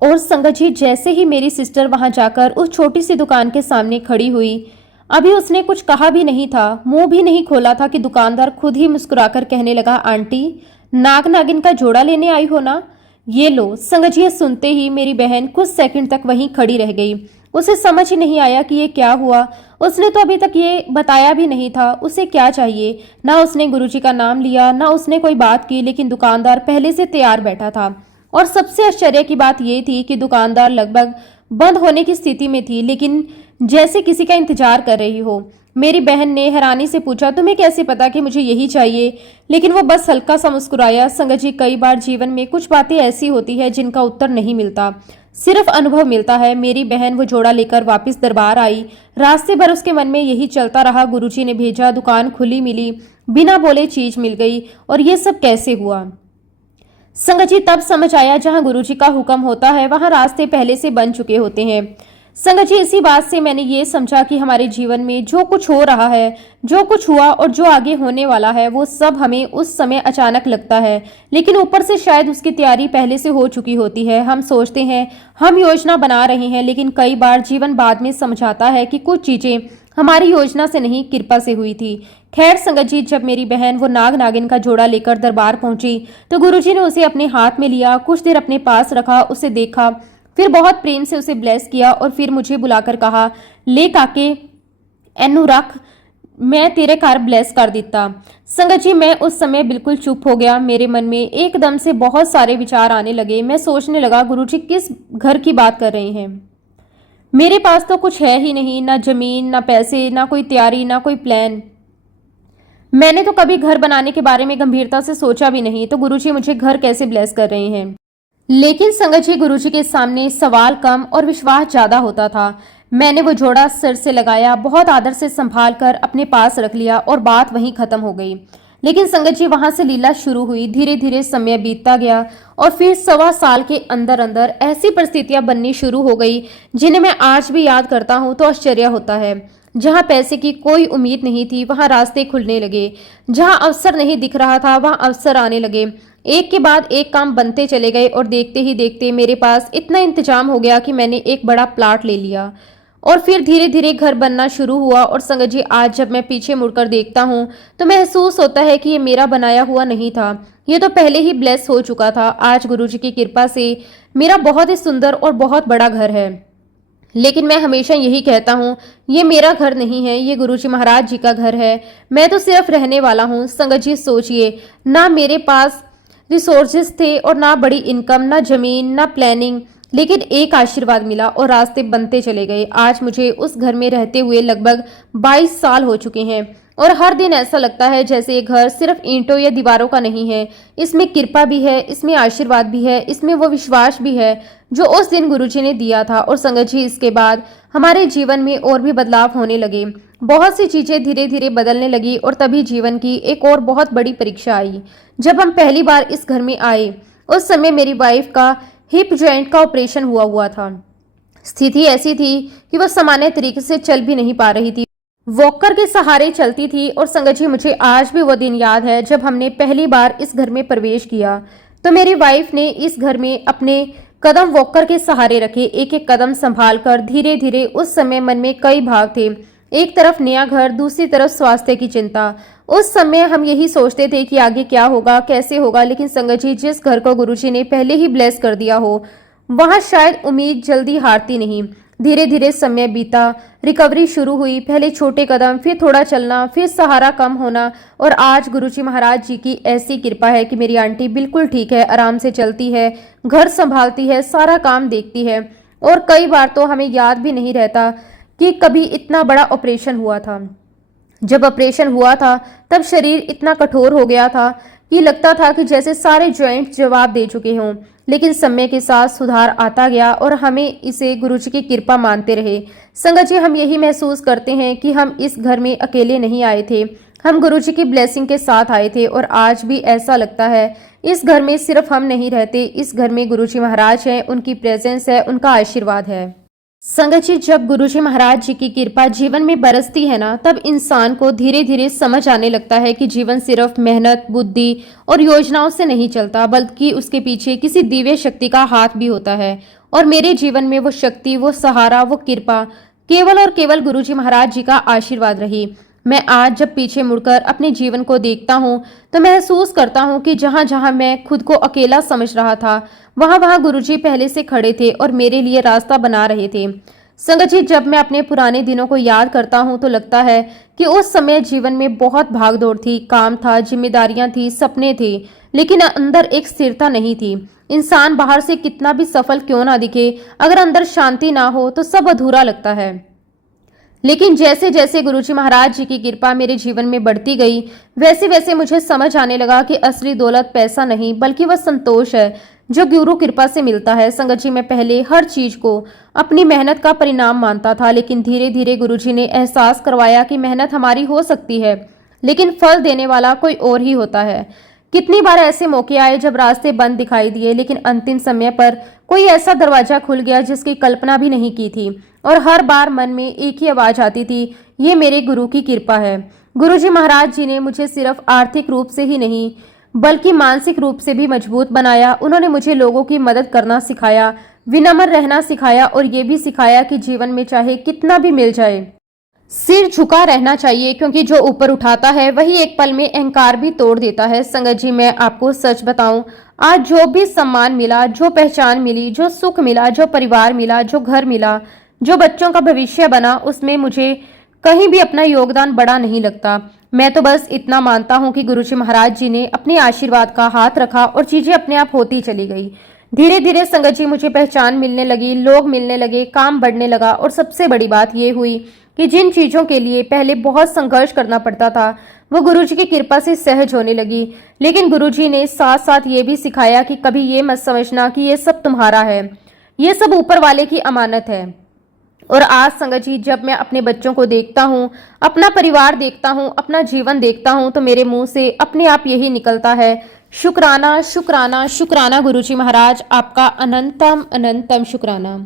और संगत जी, जैसे ही मेरी सिस्टर वहां जाकर उस छोटी सी दुकान के सामने खड़ी हुई, अभी उसने कुछ कहा भी नहीं था, मुंह भी नहीं खोला था कि दुकानदार खुद ही मुस्कुराकर कहने लगा, आंटी नाग नागिन का जोड़ा लेने आई हो ना, ये लो। संगत जी, ये सुनते ही मेरी बहन कुछ सेकंड तक वहीं खड़ी रह गई। उसे समझ ही नहीं आया कि ये क्या हुआ। उसने तो अभी तक ये बताया भी नहीं था उसे क्या चाहिए। ना उसने गुरुजी का नाम लिया, ना उसने कोई बात की, लेकिन दुकानदार पहले से तैयार बैठा था। और सबसे आश्चर्य की बात यह थी कि दुकानदार लगभग बंद होने की स्थिति में थी, लेकिन जैसे किसी का इंतजार कर रही हो। मेरी बहन ने हैरानी से पूछा, तुम्हें कैसे पता कि मुझे यही चाहिए? लेकिन वो बस हल्का सा मुस्कुराया। संगत जी, कई बार जीवन में कुछ बातें ऐसी होती है जिनका उत्तर नहीं मिलता, सिर्फ अनुभव मिलता है। मेरी बहन वो जोड़ा लेकर वापस दरबार आई। रास्ते भर उसके मन में यही चलता रहा, गुरुजी ने भेजा, दुकान खुली मिली, बिना बोले चीज मिल गई, और ये सब कैसे हुआ। संगत जी, तब समझ आया, जहां गुरुजी का हुक्म होता है वहां रास्ते पहले से बन चुके होते हैं। संगत जी, इसी बात से मैंने ये समझा कि हमारे जीवन में जो कुछ हो रहा है, जो कुछ हुआ और जो आगे होने वाला है, वो सब हमें उस समय अचानक लगता है, लेकिन ऊपर से शायद उसकी तैयारी पहले से हो चुकी होती है। हम सोचते हैं हम योजना बना रहे हैं, लेकिन कई बार जीवन बाद में समझाता है कि कुछ चीजें हमारी योजना से नहीं, कृपा से हुई थी। खैर संगत जी, जब मेरी बहन वो नाग नागिन का जोड़ा लेकर दरबार पहुंची तो गुरुजी ने उसे अपने हाथ में लिया, कुछ देर अपने पास रखा, उसे देखा, फिर बहुत प्रेम से उसे ब्लेस किया और फिर मुझे बुलाकर कहा, ले काके एनू रख, मैं तेरे घर ब्लेस कर दिता। संगत जी, मैं उस समय बिल्कुल चुप हो गया। मेरे मन में एकदम से बहुत सारे विचार आने लगे। मैं सोचने लगा, गुरुजी किस घर की बात कर रहे हैं? मेरे पास तो कुछ है ही नहीं, ना जमीन, ना पैसे, ना कोई तैयारी, ना कोई प्लान। मैंने तो कभी घर बनाने के बारे में गंभीरता से सोचा भी नहीं, तो गुरुजी मुझे घर कैसे ब्लेस कर रहे हैं? लेकिन संगत जी, गुरुजी के सामने सवाल कम और विश्वास ज्यादा होता था। मैंने वो जोड़ा सिर से लगाया, बहुत आदर से संभाल कर अपने पास रख लिया और बात वहीं खत्म हो गई। लेकिन संगत जी, वहां से लीला शुरू हुई। धीरे धीरे समय बीतता गया और फिर 1.25 साल के अंदर अंदर ऐसी परिस्थितियां बननी शुरू हो गई जिन्हें मैं आज भी याद करता हूं तो आश्चर्य होता है। जहां पैसे की कोई उम्मीद नहीं थी वहां रास्ते खुलने लगे, जहां अवसर नहीं दिख रहा था वहां अवसर आने लगे। एक के बाद एक काम बनते चले गए और देखते ही देखते मेरे पास इतना इंतजाम हो गया कि मैंने एक बड़ा प्लाट ले लिया और फिर धीरे धीरे घर बनना शुरू हुआ। और संगत जी, आज जब मैं पीछे मुड़कर देखता हूँ तो महसूस होता है कि ये मेरा बनाया हुआ नहीं था, ये तो पहले ही ब्लेस हो चुका था। आज गुरुजी की कृपा से मेरा बहुत ही सुंदर और बहुत बड़ा घर है। लेकिन मैं हमेशा यही कहता हूँ, ये मेरा घर नहीं है, ये गुरुजी महाराज जी का घर है। मैं तो सिर्फ रहने वाला हूँ। संगत जी, सोचिए, ना मेरे पास रिसोर्सेज थे और ना बड़ी इनकम, ना जमीन, ना प्लानिंग, लेकिन एक आशीर्वाद मिला और रास्ते बनते चले गए। आज मुझे उस घर में रहते हुए लगभग 22 साल हो चुके हैं और हर दिन ऐसा लगता है जैसे ये घर सिर्फ ईंटों या दीवारों का नहीं है। इसमें कृपा भी है, इसमें आशीर्वाद भी है, इसमें वो विश्वास भी है जो उस दिन गुरुजी ने दिया था। और संगत जी, इसके बाद हमारे जीवन में और भी बदलाव होने लगे, बहुत सी चीजें धीरे धीरे बदलने लगी। और तभी जीवन की एक और बहुत बड़ी परीक्षा आई। जब हम पहली बार इस घर में आए उस समय मेरी वाइफ का हिप जॉइंट का ऑपरेशन हुआ था। स्थिति ऐसी थी कि वह सामान्य तरीके से चल भी नहीं पा रही थी, वॉकर के सहारे चलती थी। और संगत जी, मुझे आज भी वो दिन याद है जब हमने पहली बार इस घर में प्रवेश किया तो मेरी वाइफ ने इस घर में अपने कदम वॉकर के सहारे रखे, एक एक कदम संभाल कर। धीरे धीरे उस समय मन में कई भाव थे, एक तरफ नया घर, दूसरी तरफ स्वास्थ्य की चिंता। उस समय हम यही सोचते थे कि आगे क्या होगा, कैसे होगा, लेकिन संगत जी जिस घर को गुरुजी ने पहले ही ब्लेस कर दिया हो, वहां शायद उम्मीद जल्दी हारती नहीं। धीरे धीरे समय बीता, रिकवरी शुरू हुई, पहले छोटे कदम, फिर थोड़ा चलना, फिर सहारा कम होना, और आज गुरुजी महाराज जी की ऐसी कृपा है कि मेरी आंटी बिल्कुल ठीक है, आराम से चलती है, घर संभालती है, सारा काम देखती है। और कई बार तो हमें याद भी नहीं रहता कि कभी इतना बड़ा ऑपरेशन हुआ था। जब ऑपरेशन हुआ था तब शरीर इतना कठोर हो गया था कि लगता था कि जैसे सारे जॉइंट जवाब दे चुके हों, लेकिन समय के साथ सुधार आता गया और हमें इसे गुरुजी की कृपा मानते रहे। संगत जी, हम यही महसूस करते हैं कि हम इस घर में अकेले नहीं आए थे, हम गुरुजी की ब्लेसिंग के साथ आए थे। और आज भी ऐसा लगता है इस घर में सिर्फ हम नहीं रहते, इस घर में गुरुजी महाराज हैं, उनकी प्रेजेंस है, उनका आशीर्वाद है। संगत जी, जब गुरुजी महाराज जी की कृपा जीवन में बरसती है ना, तब इंसान को धीरे धीरे समझ आने लगता है कि जीवन सिर्फ मेहनत, बुद्धि और योजनाओं से नहीं चलता, बल्कि उसके पीछे किसी दिव्य शक्ति का हाथ भी होता है। और मेरे जीवन में वो शक्ति, वो सहारा, वो कृपा केवल और केवल गुरुजी महाराज जी का आशीर्वाद रही। मैं आज जब पीछे मुड़कर अपने जीवन को देखता हूँ तो महसूस करता हूँ कि जहाँ जहाँ मैं खुद को अकेला समझ रहा था, वहाँ वहाँ गुरुजी पहले से खड़े थे और मेरे लिए रास्ता बना रहे थे। संगत जी, जब मैं अपने पुराने दिनों को याद करता हूँ तो लगता है कि उस समय जीवन में बहुत भागदौड़ थी, काम था, जिम्मेदारियां थी, सपने थे, लेकिन अंदर एक स्थिरता नहीं थी। इंसान बाहर से कितना भी सफल क्यों ना दिखे, अगर अंदर शांति ना हो तो सब अधूरा लगता है। लेकिन जैसे जैसे गुरुजी महाराज जी की कृपा मेरे जीवन में बढ़ती गई, वैसे वैसे मुझे समझ आने लगा कि असली दौलत पैसा नहीं, बल्कि वह संतोष है जो गुरु कृपा से मिलता है। संगत जी, मैं पहले हर चीज को अपनी मेहनत का परिणाम मानता था, लेकिन धीरे धीरे गुरुजी ने एहसास करवाया कि मेहनत हमारी हो सकती है, लेकिन फल देने वाला कोई और ही होता है। कितनी बार ऐसे मौके आए जब रास्ते बंद दिखाई दिए, लेकिन अंतिम समय पर कोई ऐसा दरवाजा खुल गया जिसकी कल्पना भी नहीं की थी। और हर बार मन में एक ही आवाज आती थी, ये मेरे गुरु की कृपा है। गुरुजी महाराज जी ने मुझे सिर्फ आर्थिक रूप से ही नहीं, बल्कि मानसिक रूप से भी मजबूत बनाया। उन्होंने मुझे लोगों की मदद करना सिखाया, विनम्र रहना सिखाया, और ये भी सिखाया कि जीवन में चाहे कितना भी मिल जाए, सिर झुका रहना चाहिए, क्योंकि जो ऊपर उठाता है वही एक पल में अहंकार भी तोड़ देता है। संगत जी, मैं आपको सच बताऊं, आज जो भी सम्मान मिला, जो पहचान मिली, जो सुख मिला, जो परिवार मिला, जो घर मिला, जो बच्चों का भविष्य बना, उसमें मुझे कहीं भी अपना योगदान बड़ा नहीं लगता। मैं तो बस इतना मानता हूँ कि गुरुजी महाराज जी ने अपने आशीर्वाद का हाथ रखा और चीजें अपने आप होती चली गई। धीरे धीरे संगत जी मुझे पहचान मिलने लगी, लोग मिलने लगे, काम बढ़ने लगा, और सबसे बड़ी बात यह हुई कि जिन चीजों के लिए पहले बहुत संघर्ष करना पड़ता था, वो गुरुजी की कृपा से सहज होने लगी। लेकिन गुरुजी ने साथ साथ ये भी सिखाया कि कभी ये मत समझना कि ये सब तुम्हारा है, ये सब ऊपर वाले की अमानत है। और आज संगत जी, जब मैं अपने बच्चों को देखता हूँ, अपना परिवार देखता हूँ, अपना जीवन देखता हूँ, तो मेरे मुंह से अपने आप यही निकलता है, शुक्राना शुक्राना शुक्राना गुरुजी महाराज, आपका अनंतम अनंतम शुक्राना।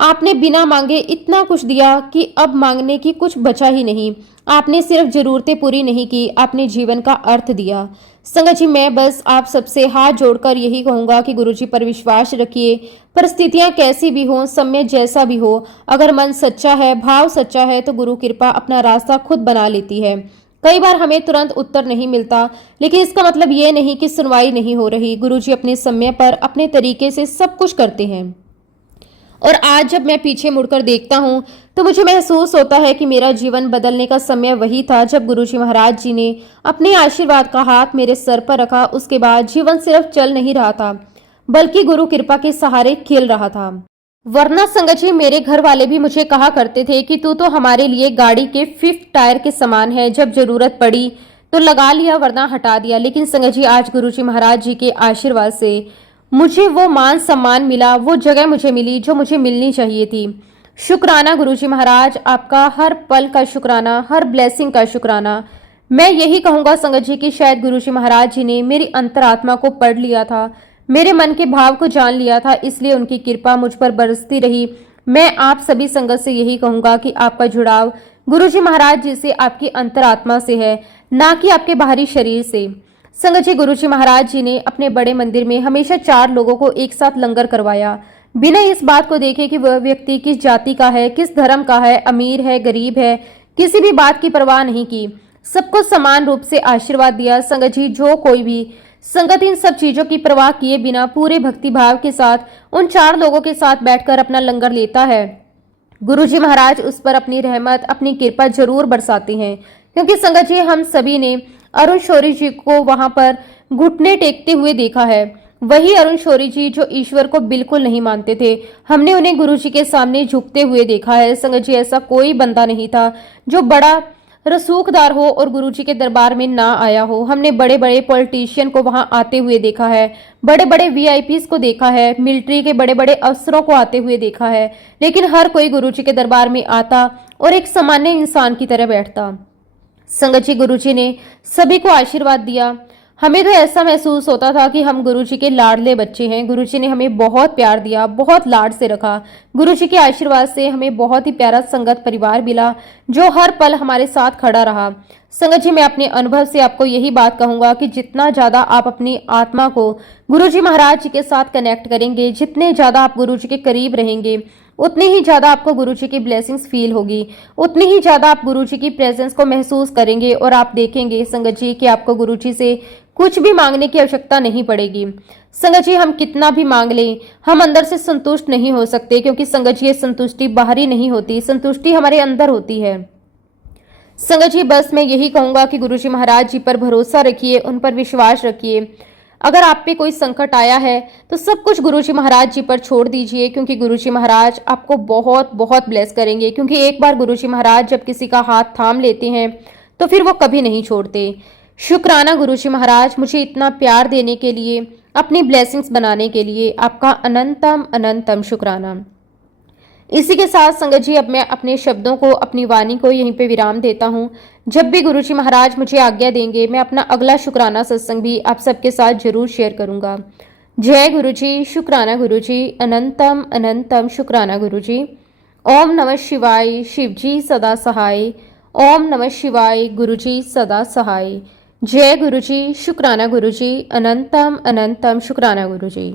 आपने बिना मांगे इतना कुछ दिया कि अब मांगने की कुछ बचा ही नहीं। आपने सिर्फ जरूरतें पूरी नहीं की, आपने जीवन का अर्थ दिया। संगत जी, मैं बस आप सबसे हाथ जोड़कर यही कहूंगा कि गुरुजी पर विश्वास रखिए। परिस्थितियां कैसी भी हो, समय जैसा भी हो, अगर मन सच्चा है, भाव सच्चा है, तो गुरु कृपा अपना रास्ता खुद बना लेती है। कई बार हमें तुरंत उत्तर नहीं मिलता, लेकिन इसका मतलब ये नहीं कि सुनवाई नहीं हो रही। गुरुजी अपने समय पर अपने तरीके से सब कुछ करते हैं। और आज जब मैं पीछे मुड़कर देखता हूँ तो मुझे महसूस होता है कि मेरा जीवन बदलने का समय वही था जब गुरुजी महाराज जी ने अपने आशीर्वाद का हाथ मेरे सर पर रखा। उसके बाद जीवन सिर्फ चल नहीं रहा था, बल्कि गुरु कृपा के सहारे खेल रहा था। वरना संगत जी, मेरे घर वाले भी मुझे कहा करते थे कि तू तो हमारे लिए गाड़ी के 5th टायर के समान है, जब जरूरत पड़ी तो लगा लिया, वरना हटा दिया। लेकिन संगत जी, आज गुरुजी महाराज जी के आशीर्वाद से मुझे वो मान सम्मान मिला, वो जगह मुझे मिली जो मुझे मिलनी चाहिए थी। शुक्राना गुरुजी महाराज, आपका हर पल का शुक्राना, हर ब्लेसिंग का शुक्राना। मैं यही कहूंगा संगत जी कि शायद गुरुजी महाराज जी ने मेरी अंतरात्मा को पढ़ लिया था, मेरे मन के भाव को जान लिया था, इसलिए उनकी कृपा मुझ पर बरसती रही। मैं आप सभी संगत से यही कहूंगा कि आपका जुड़ाव गुरुजी महाराज जी से आपकी अंतरात्मा से है, ना कि आपके बाहरी शरीर से। संगत जी, गुरुजी महाराज जी ने अपने बड़े मंदिर में हमेशा 4 लोगों को एक साथ लंगर करवाया, बिना इस बात को देखे कि वह व्यक्ति किस जाति का है, किस धर्म का है, अमीर है, गरीब है, किसी भी बात की परवाह नहीं की। सबको समान रूप से आशीर्वाद दिया। संगत जी, जो कोई भी संगत इन सब चीजों की परवाह किए बिना पूरे भक्ति भाव के साथ उन 4 लोगों के साथ बैठकर अपना लंगर लेता है, गुरुजी महाराज उस पर अपनी रहमत, अपनी कृपा जरूर बरसाते हैं। क्योंकि संगत जी, हम सभी ने अरुण शौरी जी को वहां पर घुटने टेकते हुए देखा है। वही अरुण शौरी जी जो ईश्वर को बिल्कुल नहीं मानते थे, हमने उन्हें गुरुजी के सामने झुकते हुए देखा है। संगत जी, ऐसा कोई बंदा नहीं था जो बड़ा रसूखदार हो और गुरुजी के दरबार में ना आया हो। हमने बड़े बड़े पॉलिटिशियन को वहां आते हुए देखा है, बड़े बड़े वीआईपीज को देखा है, मिलिट्री के बड़े बड़े अफसरों को आते हुए देखा है, लेकिन हर कोई गुरुजी के दरबार में आता और एक सामान्य इंसान की तरह बैठता। संगत जी, गुरुजी ने सभी को आशीर्वाद दिया। हमें तो ऐसा महसूस होता था कि हम गुरुजी के लाडले बच्चे हैं। गुरुजी ने हमें बहुत प्यार दिया, बहुत लाड से रखा। गुरुजी के आशीर्वाद से हमें बहुत ही प्यारा संगत परिवार मिला जो हर पल हमारे साथ खड़ा रहा। संगत जी, मैं अपने अनुभव से आपको यही बात कहूंगा कि जितना ज्यादा आप अपनी आत्मा को गुरुजी महाराज जी के साथ कनेक्ट करेंगे, जितने ज्यादा आप गुरुजी के करीब रहेंगे, उतनी ही ज्यादा आपको गुरुजी की ब्लेसिंग्स फील होगी, उतनी ही ज्यादा आप गुरुजी की प्रेजेंस को महसूस करेंगे और आप देखेंगे संगत जी कि आपको गुरुजी से कुछ भी मांगने की आवश्यकता नहीं पड़ेगी। संगत जी, हम कितना भी मांग लें, हम अंदर से संतुष्ट नहीं हो सकते, क्योंकि संगत जी, ये संतुष्टि बाहरी नहीं होती, संतुष्टि हमारे अंदर होती है। संगत जी, बस मैं यही कहूंगा कि गुरुजी महाराज जी पर भरोसा रखिए, उन पर विश्वास रखिए। अगर आप पे कोई संकट आया है तो सब कुछ गुरुजी महाराज जी पर छोड़ दीजिए, क्योंकि गुरुजी महाराज आपको बहुत बहुत ब्लेस करेंगे। क्योंकि एक बार गुरुजी महाराज जब किसी का हाथ थाम लेते हैं तो फिर वो कभी नहीं छोड़ते। शुक्राना गुरुजी महाराज, मुझे इतना प्यार देने के लिए, अपनी ब्लेसिंग्स बनाने के लिए आपका अनंतम अनंतम शुक्राना। इसी के साथ संगत जी, अब मैं अपने शब्दों को, अपनी वाणी को यहीं पे विराम देता हूँ। जब भी गुरुजी महाराज मुझे आज्ञा देंगे, मैं अपना अगला शुक्राना सत्संग भी आप सबके साथ जरूर शेयर करूंगा। जय गुरुजी, शुक्राना गुरुजी, अनंतम अनंतम शुक्राना गुरुजी। ओम नमः शिवाय, शिवजी सदा सहाय। ओम नमः शिवाय, गुरुजी सदा सहाय। जय गुरुजी, शुक्राना गुरुजी, अनंतम अनंतम शुक्राना गुरुजी।